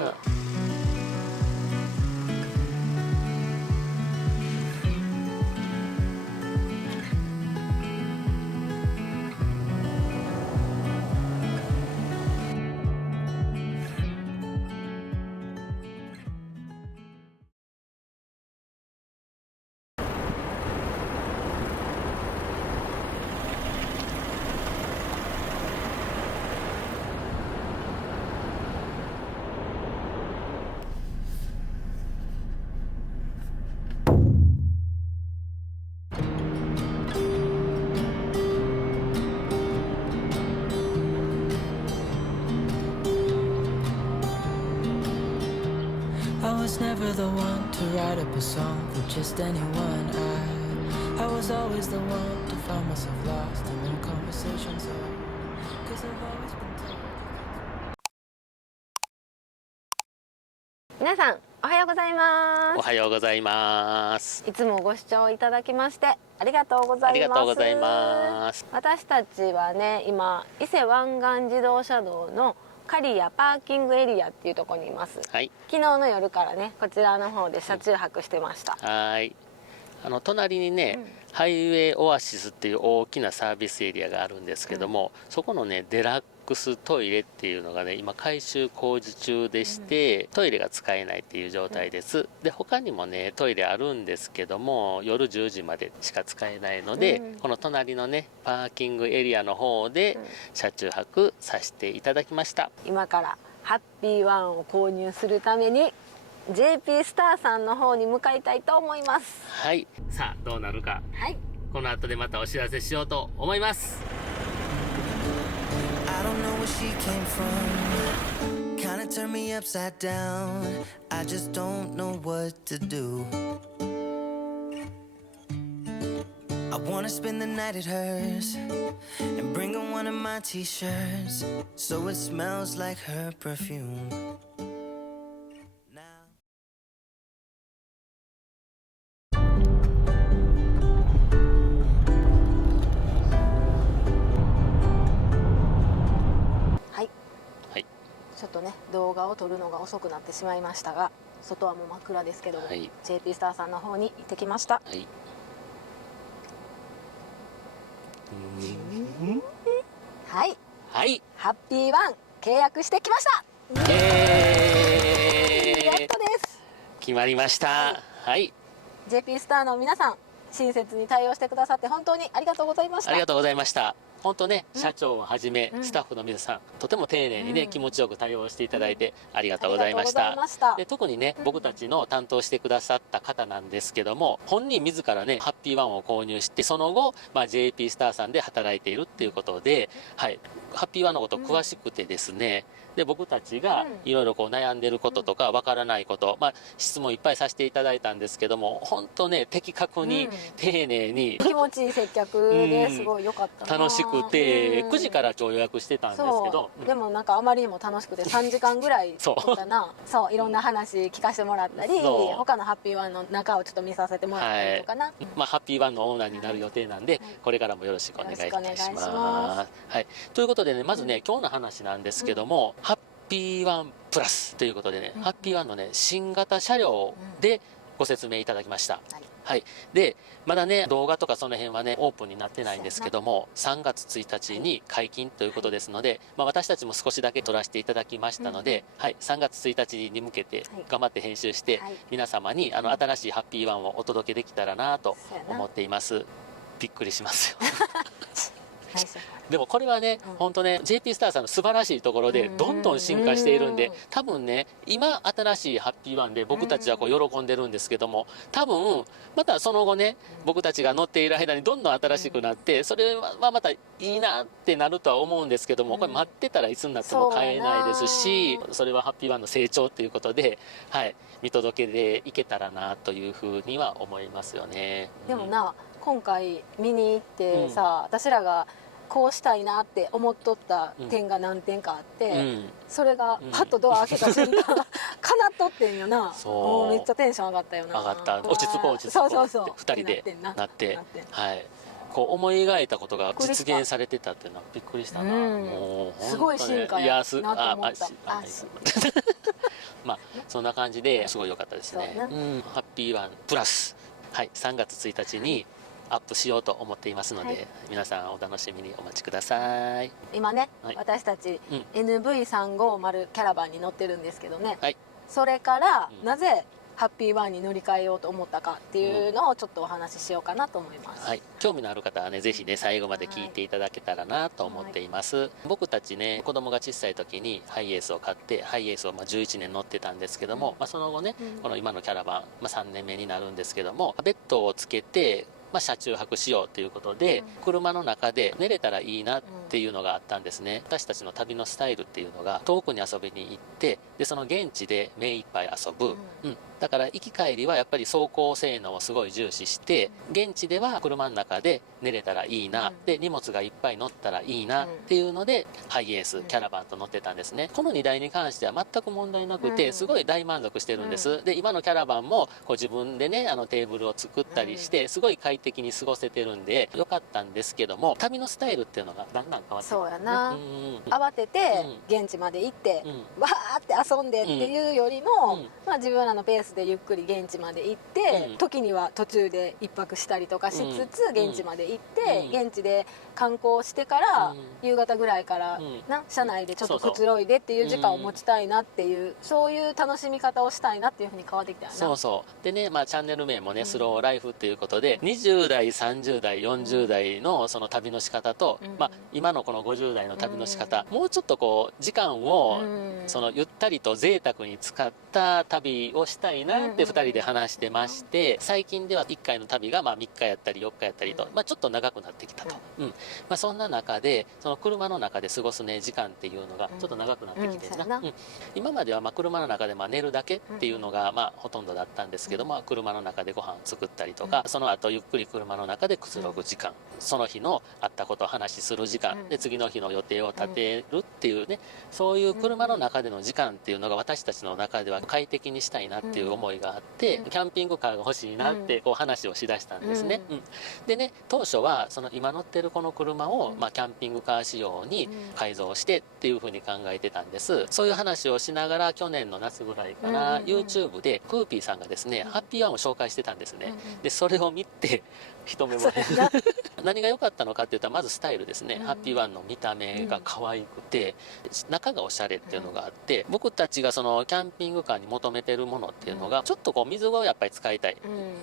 was never the one to write up a song for just anyone. I was always the one to find myself lost in them conversations. Cause I've always been told. 皆さんおはようございまおはようございます。す。いつもご視聴いただきましてありがとうございます。ありがとうございます。私たちはね今伊勢湾岸自動車道の刈谷パーキングエリアっていうところにいます。はい。昨日の夜からねこちらの方で車中泊してました。はい。隣にね、ハイウェイオアシスっていう大きなサービスエリアがあるんですけども、そこのねデラックストイレっていうのがね今改修工事中でして、トイレが使えないっていう状態です。で他にもねトイレあるんですけども夜10時までしか使えないので、この隣のねパーキングエリアの方で車中泊させていただきました。今からハッピーワンを購入するために JP スターさんの方に向かいたいと思います。はい。さあどうなるか。はい。この後でまたお知らせしようと思います。I don't know where she came from. Kinda turned me upside down. I just don't know what to do. I wanna spend the night at hers and bring her one of my t-shirts so it smells like her perfume. Nowはい。はい。ちょっとね動画を撮るのが遅くなってしまいましたが、外はもう真っ暗ですけども、はい、JP スターさんの方に行ってきました。はい。はい。はい。ハッピーワン契約してきました。イエーイ。やっとです。決まりました。はい。JP スターの皆さん、親切に対応してくださって本当にありがとうございました。ありがとうございました。本当ね、社長をはじめ、スタッフの皆さん、とても丁寧にね、気持ちよく対応していただいてありがとうございました。で、特にね、僕たちの担当してくださった方なんですけども、本人自らね、ハッピーワンを購入して、その後、JP スターさんで働いているっていうことで、はい、ハッピーワンのこと詳しくてですね、で僕たちがいろいろこう悩んでることとかわからないこと、質問いっぱいさせていただいたんですけども、本当ね的確に丁寧に、気持ちいい接客ですごい良かったな。楽しくて、9時から今日予約してたんですけど、でもなんかあまりにも楽しくて3時間ぐらいかな。そういろんな話聞かせてもらったり、他のハッピーワンの中をちょっと見させてもらったりとかな。ハッピーワンのオーナーになる予定なんで、これからもよろしくお願いいたします。はい、ということでね、まずね今日の話なんですけども、ハッピーワンプラスということでね、ハッピーワンのね新型車両でご説明いただきました。はい、でまだね動画とかその辺はねオープンになってないんですけども、3月1日に解禁ということですので、私たちも少しだけ撮らせていただきましたので、はい、3月1日に向けて頑張って編集して、皆様に新しいハッピーワンをお届けできたらなと思っています。びっくりしますよでもこれはね、本当ね JP スターさんの素晴らしいところでどんどん進化しているんで、多分ね今新しいハッピーワンで僕たちはこう喜んでるんですけども、多分またその後ね僕たちが乗っている間にどんどん新しくなって、それはまたいいなってなるとは思うんですけども、これ待ってたらいつになっても買えないですし、それはハッピーワンの成長ということで、はい、見届けでいけたらなというふうには思いますよね。でもな今回見に行ってさ、私らがこうしたいなって思っとった点が何点かあって、それがパッとドア開けた瞬間かなっとってんよな。もうめっちゃテンション上がったよな。上がった。落ち着こう落ち着こうって2人でなって、はい、こう思い描いたことが実現されてたっていうのはびっくりしたな。もうすごい進化やなと思った。そんな感じですごい良かったですね。ハッピーワンプラス、はい、3月1日にアップしようと思っていますので、皆さんお楽しみにお待ちください。今ね、私たち NV350 キャラバンに乗ってるんですけどね、それからなぜハッピーワンに乗り換えようと思ったかっていうのをちょっとお話ししようかなと思います。はい、興味のある方はね、ぜひね最後まで聞いていただけたらなと思っています。僕たちね、子供が小さい時にハイエースを買って、ハイエースを11年乗ってたんですけども、その後ね、この今のキャラバン、3年目になるんですけども、ベッドをつけて車中泊しようということで、車の中で寝れたらいいなっっていうのがあったんですね。私たちの旅のスタイルっていうのが、遠くに遊びに行って、でその現地で目いっぱい遊ぶ、だから行き帰りはやっぱり走行性能をすごい重視して、現地では車の中で寝れたらいいな、で荷物がいっぱい乗ったらいいなっていうので、ハイエースキャラバンと乗ってたんですね。この2台に関しては全く問題なくて、すごい大満足してるんです。で今のキャラバンもこう自分でねテーブルを作ったりして、すごい快適に過ごせてるんでよかったんですけども、旅のスタイルっていうのがだんだん変わってきて、そうやな、慌てて現地まで行って、わーって遊んでっていうよりも、まあ、自分らのペースでゆっくり現地まで行って、時には途中で一泊したりとかしつつ、現地まで行って、現地で観光してから、夕方ぐらいからな車内でちょっとくつろいでっていう時間を持ちたいなっていう、そういう楽しみ方をしたいなっていうふうに変わってきたよな。そうそうでね、まあ、チャンネル名もね、スローライフっていうことで、20代30代40代のその旅の仕方と、まあ、今のこの50代の旅の仕方、もうちょっとこう時間をそのゆったりと贅沢に使った旅をしたいなって2人で話してまして、最近では1回の旅がまあ3日やったり4日やったりと、まあ、ちょっと長くなってきたと、まあ、そんな中でその車の中で過ごすね時間っていうのがちょっと長くなってきてるな、今まではまあ車の中でまあ寝るだけっていうのがまあほとんどだったんですけども、車の中でご飯を作ったりとか、その後ゆっくり車の中でくつろぐ時間、その日のあったことを話しする時間で、次の日の予定を立てるっていうね、そういう車の中での時間っていうのが私たちの中では快適にしたいなっていう思いがあって、キャンピングカーが欲しいなってこう話をしだしたんですね。でね、当初はその今乗ってるこの車をまあキャンピングカー仕様に改造してっていうふうに考えてたんです。そういう話をしながら、去年の夏ぐらいかな、YouTube でクーピーさんがですね、ハッピーワンを紹介してたんですね。でそれを見て一目惚れ何が良かったのかっていったら、まずスタイルですね。ハッピーワンの見た目が可愛くて、中がおしゃれっていうのがあって、僕たちがそのキャンピングカーに求めてるものっていうのが、ちょっとこう水をやっぱり使いたい、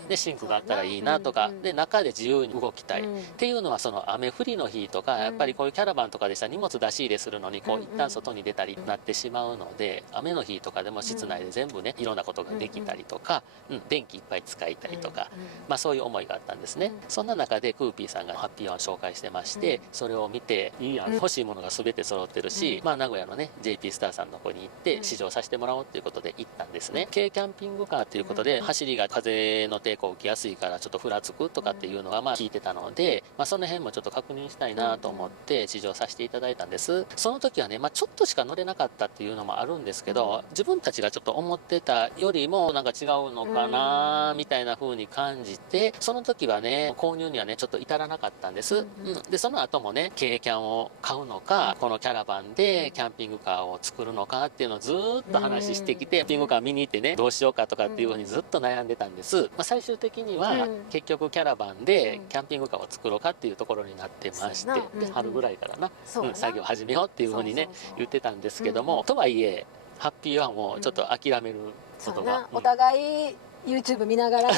でシンクがあったらいいなとか、で中で自由に動きたいっていうのは、その雨降りの日とか、やっぱりこういうキャラバンとかでしたら荷物出し入れするのにこう一旦外に出たりなってしまうので、雨の日とかでも室内で全部ねいろんなことができたりとか、電気いっぱい使いたいとか、まあそういう思いがあったんですね。そんな中でクーピーさんがハッピーワンを紹介してまして、それを見て、いいやん、欲しいものが全て揃ってるし、まあ名古屋のね JP スターさんの方に行って試乗させてもらおうっていうことで行ったんですね。軽キャンピングカーっていうことで、走りが風の抵抗を受けやすいからちょっとふらつくとかっていうのがまあ聞いてたので、まあその辺もちょっと確認したいなと思って試乗させていただいたんです。その時はね、まあちょっとしか乗れなかったっていうのもあるんですけど、自分たちがちょっと思ってたよりもなんか違うのかなみたいな風に感じて、その時はね購入にはねちょっと至らなかったんです。でその後もね、軽キャンを買うのか、このキャラバンでキャンピングカーを作るのかっていうのをずっと話してきて、キャンピングカー見に行ってね、どうしようかとかっていう風にずっと悩んでたんです。まあ、最終的には結局キャラバンでキャンピングカーを作ろうかっていうところになってまして、で春ぐらいからな、作業始めようっていう風にね言ってたんですけども、とはいえハッピーワンをちょっと諦めることが、お互いYouTube 見ながら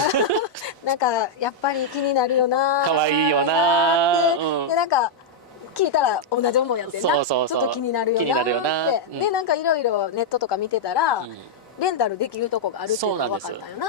なんかやっぱり気になるよな、可愛いよな、でなんか聞いたら同じ思いやってんな、そうちょっと気になるよなって、でなんかいろいろネットとか見てたら、レンタルできるとこがあるっていうのが分かったよな。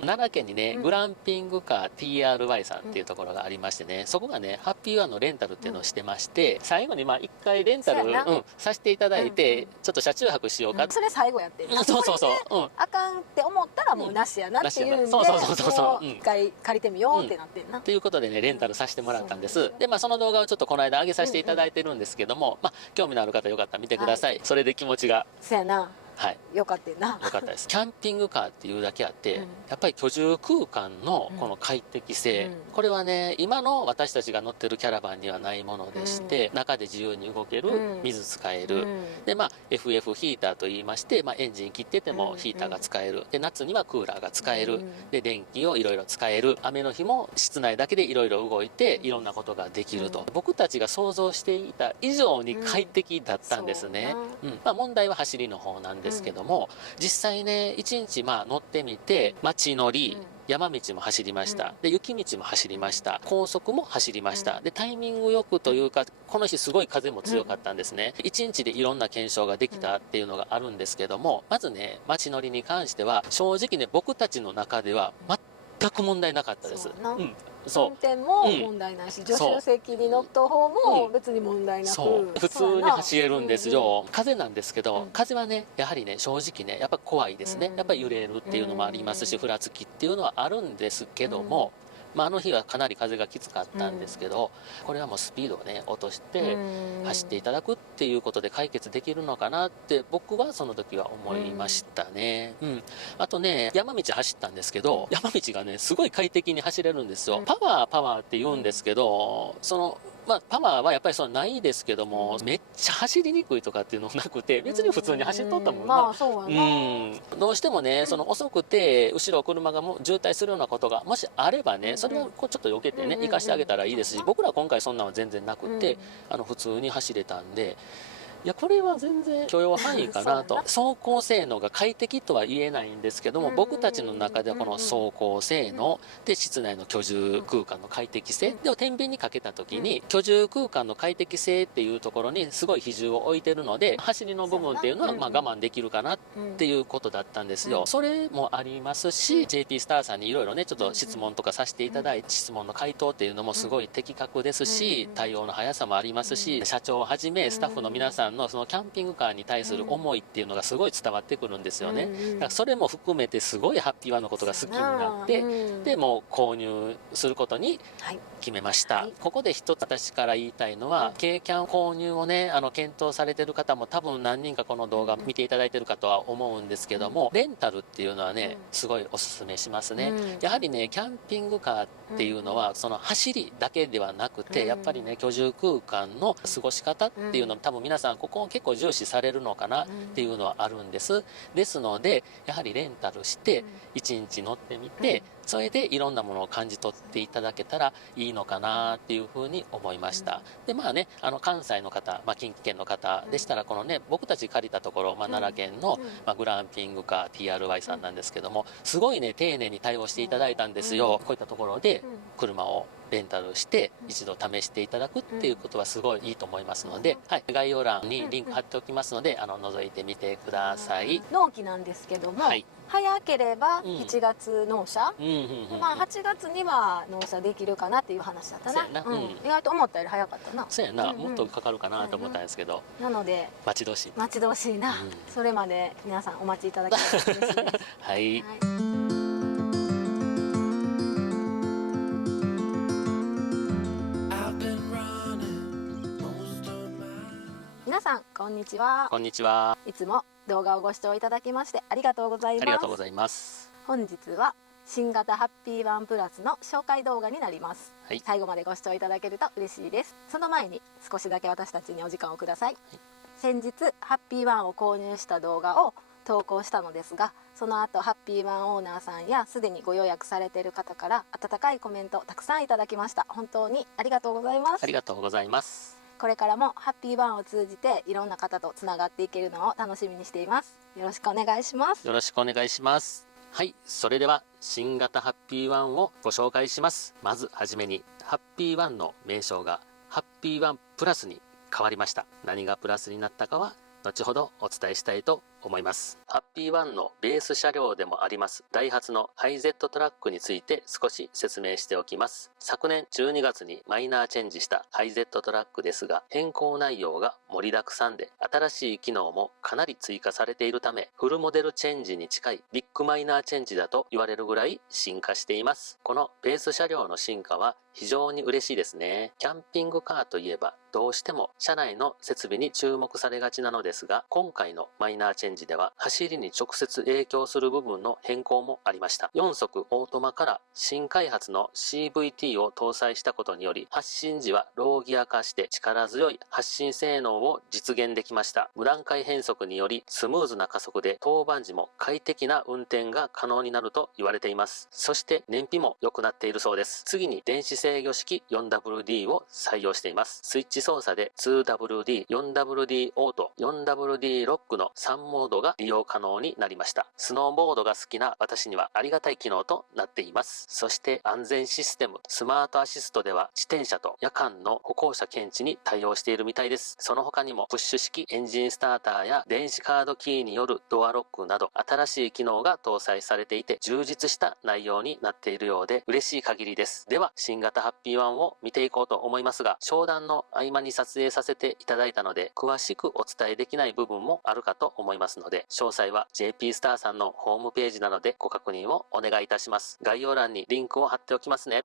奈良県にね、グランピングカー TRY さんっていうところがありましてね、そこがねハッピーワンのレンタルっていうのをしてまして、最後にまあ1回レンタル、させていただいて、ちょっと車中泊しようか、それ最後やってんな。そうそうそう、あかんって思ったらもうなしやなっていうんで、もう1回借りてみようってなってんな。ということでね、レンタルさせてもらったんです。でまあその動画をちょっとこの間上げさせていただいてるんですけども、まあ興味のある方よかったら見てください。それで気持ちが、そうやな、はい、よかったな。よかったです。キャンピングカーっていうだけあって、やっぱり居住空間のこの快適性、これはね今の私たちが乗ってるキャラバンにはないものでして、中で自由に動ける、水使える、でまあ FF ヒーターといいまして、まあ、エンジン切っててもヒーターが使える、で夏にはクーラーが使える、で電気をいろいろ使える、雨の日も室内だけでいろいろ動いていろんなことができると、僕たちが想像していた以上に快適だったんですね。まあ問題は走りの方なんですけども、実際ね1日まあ乗ってみて、街乗り、山道も走りました、で雪道も走りました、高速も走りました、でタイミングよくというか、この日すごい風も強かったんですね。1日でいろんな検証ができたっていうのがあるんですけども、まずね街乗りに関しては正直ね僕たちの中では全く問題なかったです。そう運転も問題ないし、助手席に乗った方も別に問題なく、そう普通に走れるんですよ。風なんですけど、風はねやはりね正直ねやっぱ怖いですね。やっぱり揺れるっていうのもありますし、ふらつきっていうのはあるんですけども、あの日はかなり風がきつかったんですけど、これはもうスピードをね落として走っていただくっていうことで解決できるのかなって僕はその時は思いましたね。あとね山道走ったんですけど、山道がねすごい快適に走れるんですよ。パワーって言うんですけど、パワーはやっぱりないですけども、めっちゃ走りにくいとかっていうのもなくて、別に普通に走っとったもんな。どうしてもね遅くて後ろ車が渋滞するようなことがもしあればね、それをこうちょっと避けてね行かしてあげたらいいですし、僕ら今回そんなのは全然なくて、普通に走れたんで、いやこれは全然許容範囲かなと走行性能が快適とは言えないんですけども、僕たちの中ではこの走行性能で室内の居住空間の快適性でを天秤にかけた時に、居住空間の快適性っていうところにすごい比重を置いてるので、走りの部分っていうのは我慢できるかなっていうことだったんですよ。それもありますし、 JP スターさんにいろいろねちょっと質問とかさせていただいて、質問の回答っていうのもすごい的確ですし、対応の速さもありますし、社長をはじめスタッフの皆さんのそのキャンピングカーに対する思いっていうのがすごい伝わってくるんですよね。だからそれも含めてすごいハッピーワンのことが好きになって、でもう購入することに決めました。ここで一つ私から言いたいのは、軽キャン購入をね検討されてる方も多分何人かこの動画見ていただいてるかとは思うんですけども、レンタルっていうのはねすごいおすすめしますね。やはりねキャンピングカーっていうのはその走りだけではなくて、やっぱりね居住空間の過ごし方っていうのも多分皆さんここを結構重視されるのかなっていうのはあるんです。ですのでやはりレンタルして1日乗ってみて、それでいろんなものを感じ取っていただけたらいいのかなっていうふうに思いました。で関西の方、近畿圏の方でしたらこのね僕たち借りたところ、奈良県の、グランピングカー TRY さんなんですけども、すごいね丁寧に対応していただいたんですよ。こういったところで車をレンタルして一度試していただくっていうことはすごいいいと思いますので、概要欄にリンク貼っておきますので覗いてみてください。納期なんですけども、早ければ7月納車、8月には納車できるかなっていう話だったな。意外と思ったより早かったな。そうやな、もっとかかるかなと思ったんですけど、なので待ち遠しいな、それまで皆さんお待ちいただきたいですね。はい、皆さんこんにちは。こんにちは。いつも動画をご視聴いただきましてありがとうございます。ありがとうございます。本日は新型ハッピーワンプラスの紹介動画になります。最後までご視聴いただけると嬉しいです。その前に少しだけ私たちにお時間をください。先日ハッピーワンを購入した動画を投稿したのですが、その後ハッピーワンオーナーさんやすでにご予約されている方から温かいコメントたくさんいただきました。本当にありがとうございます。ありがとうございます。これからもハッピーワンを通じていろんな方とつながっていけるのを楽しみにしています。よろしくお願いします。よろしくお願いします。はい、それでは新型ハッピーワンをご紹介します。まずはじめにハッピーワンの名称がハッピーワンプラスに変わりました。何がプラスになったかは後ほどお伝えしたいと思います。ハッピーワンのベース車両でもありますダイハツのハイゼットトラックについて少し説明しておきます。昨年12月にマイナーチェンジしたハイゼットトラックですが、変更内容が盛りだくさんで新しい機能もかなり追加されているため、フルモデルチェンジに近いビッグマイナーチェンジだと言われるぐらい進化しています。このベース車両の進化は非常に嬉しいですね。キャンピングカーといえばどうしても車内の設備に注目されがちなのですが、今回のマイナーチェンジでは走りに直接影響する部分の変更もありました。4速オートマから新開発の CVT を搭載したことにより、発進時はローギア化して力強い発進性能を実現できました。無段階変速によりスムーズな加速で当番時も快適な運転が可能になると言われています。そして燃費も良くなっているそうです。次に電子制御式 4WD を採用しています。スイッチ操作で 2WD、4WD オート、4WD ロックの3モモードが利用可能になりました。スノーボードが好きな私にはありがたい機能となっています。そして安全システム、スマートアシストでは自転車と夜間の歩行者検知に対応しているみたいです。その他にもプッシュ式エンジンスターターや電子カードキーによるドアロックなど新しい機能が搭載されていて充実した内容になっているようで嬉しい限りです。では新型ハッピーワンを見ていこうと思いますが、商談の合間に撮影させていただいたので詳しくお伝えできない部分もあるかと思いますので、詳細は JP スターさんのホームページなのでご確認をお願いいたします。概要欄にリンクを貼っておきますね。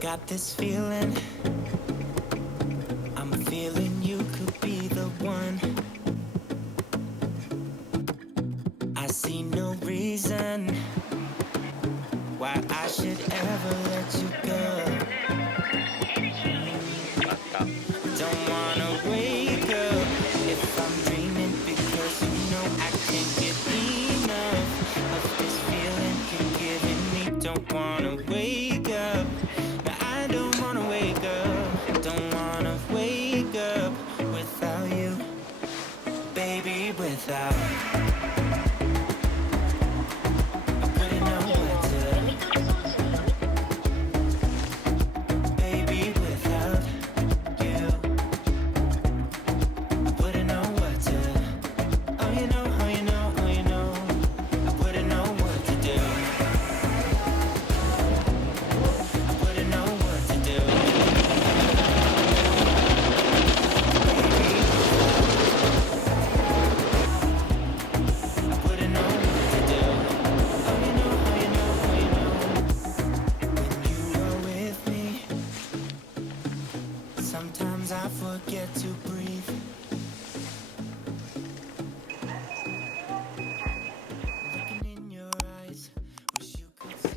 got this feeling. I'm feeling you could be the one. I see no reason why I should ever let you go. Don't wanna wake up if I'm dreaming, because you know I can't get enough of this feeling you're giving me. Don't wanna wake up. No, I don't wanna wake up. Don't wanna wake up without you, baby, without. I wouldn't know what to, baby, without you. I wouldn't know what to. Oh, you know, oh, you know, oh, you know. I wouldn't know what to do. I wouldn't know what to do. I wouldn't know what to do. Oh, you know, oh, you know, oh, you know. When you are with me, sometimes I forget to breathe. Looking in your eyes, wish you could see.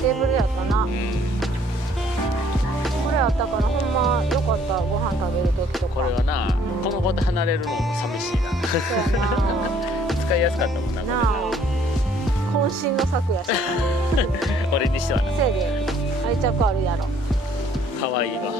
テーブルやったな。これあったからほんまよかった、ご飯食べる時とか。これはな、この子と離れるのも寂しいな。そうやな。使いやすかったもんな、これなあ、渾身の策やし。俺にしてはな。せいで愛着あるやろ。可愛いわ。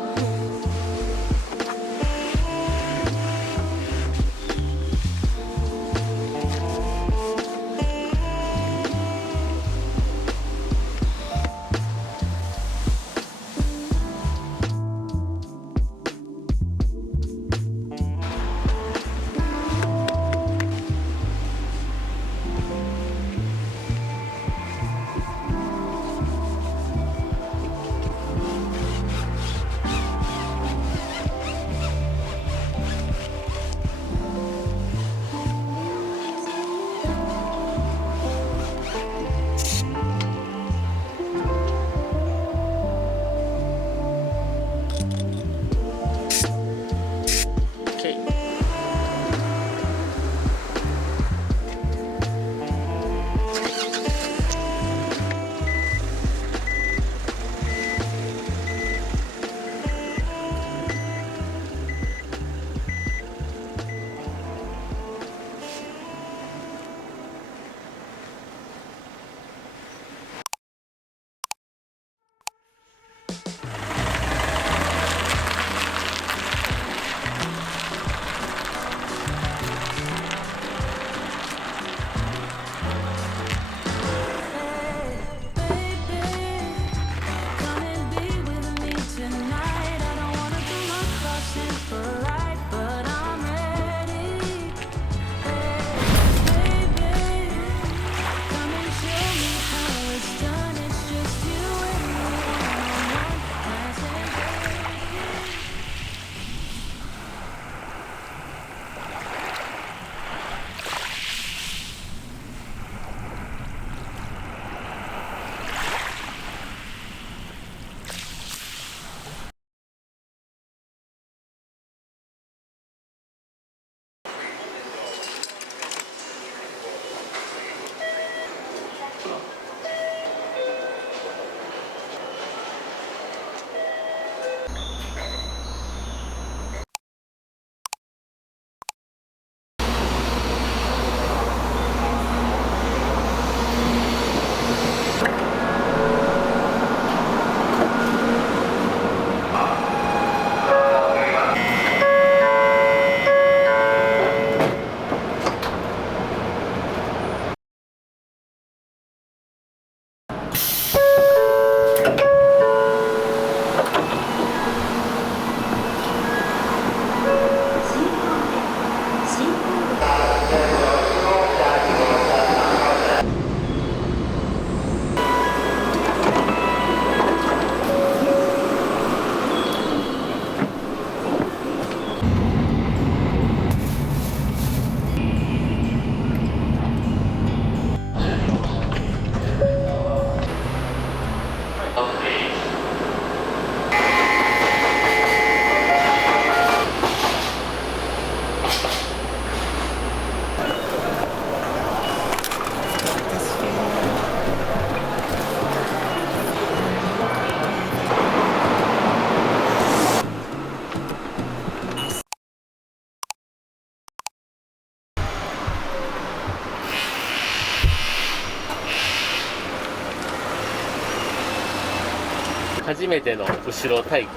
初めての後ろ体験。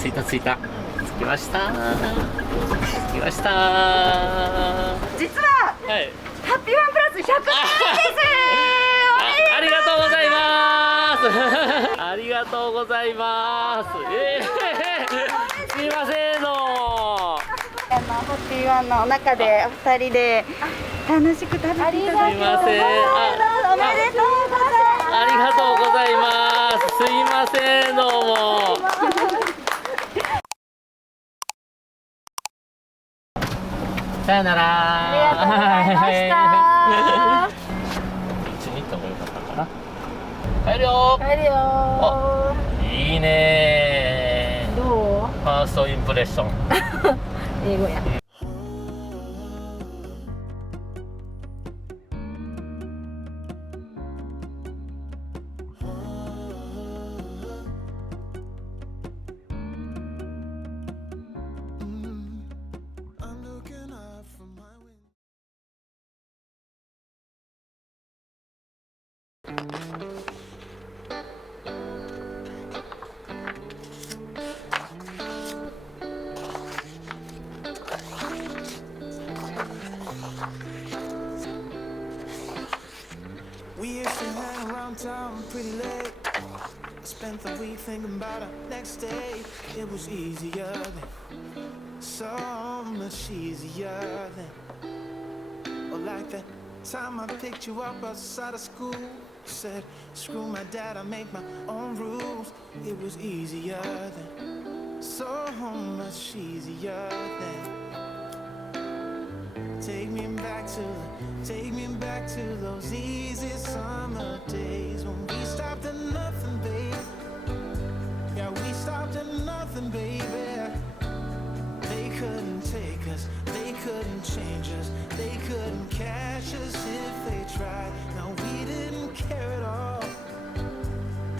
着いた着きました。実は、はい、ハッピーワンプラス100です。ありがとうございますありがとうございます。すいませんの。ハッピーワンの中でお二人で楽しく食べていただきすいません。おめでとうございます。ありがとうございます。すいません、どうも。さよなら。ありがとうございました一緒に行った方がよかったかな。帰るよ。帰るよいいねー。どうファーストインプレッション。英語やWe used to hang around town pretty late. Spent the week thinking about our next day. It was easier then, so much easier then. Or like that time I picked you up outside of school. Said, screw my dad, I make my own rules. It was easier then, so much easier then. Take me back to those easy summer days when we stopped at nothing, baby. Yeah, we stopped at nothing, baby. They couldn't take us, they couldn't change us, they couldn't catch us if they tried. No, we didn't care at all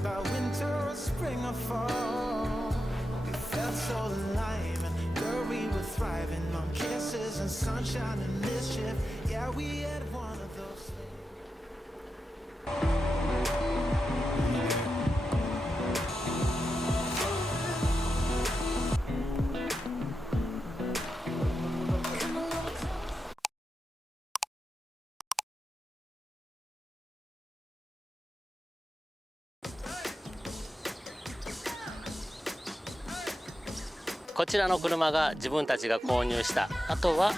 about winter or spring or fall. We felt so alive and girl, we were thriving on kisses and sunshine and mischief. Yeah, we had one of those things.こちらの車が自分たちが購入した。あとは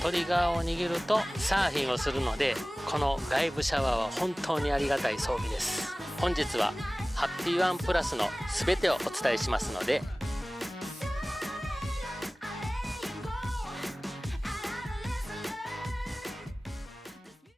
トリガーを握るとサーフィンをするので、この外部シャワーは本当にありがたい装備です。本日はハッピーワンプラスの全てをお伝えしますので、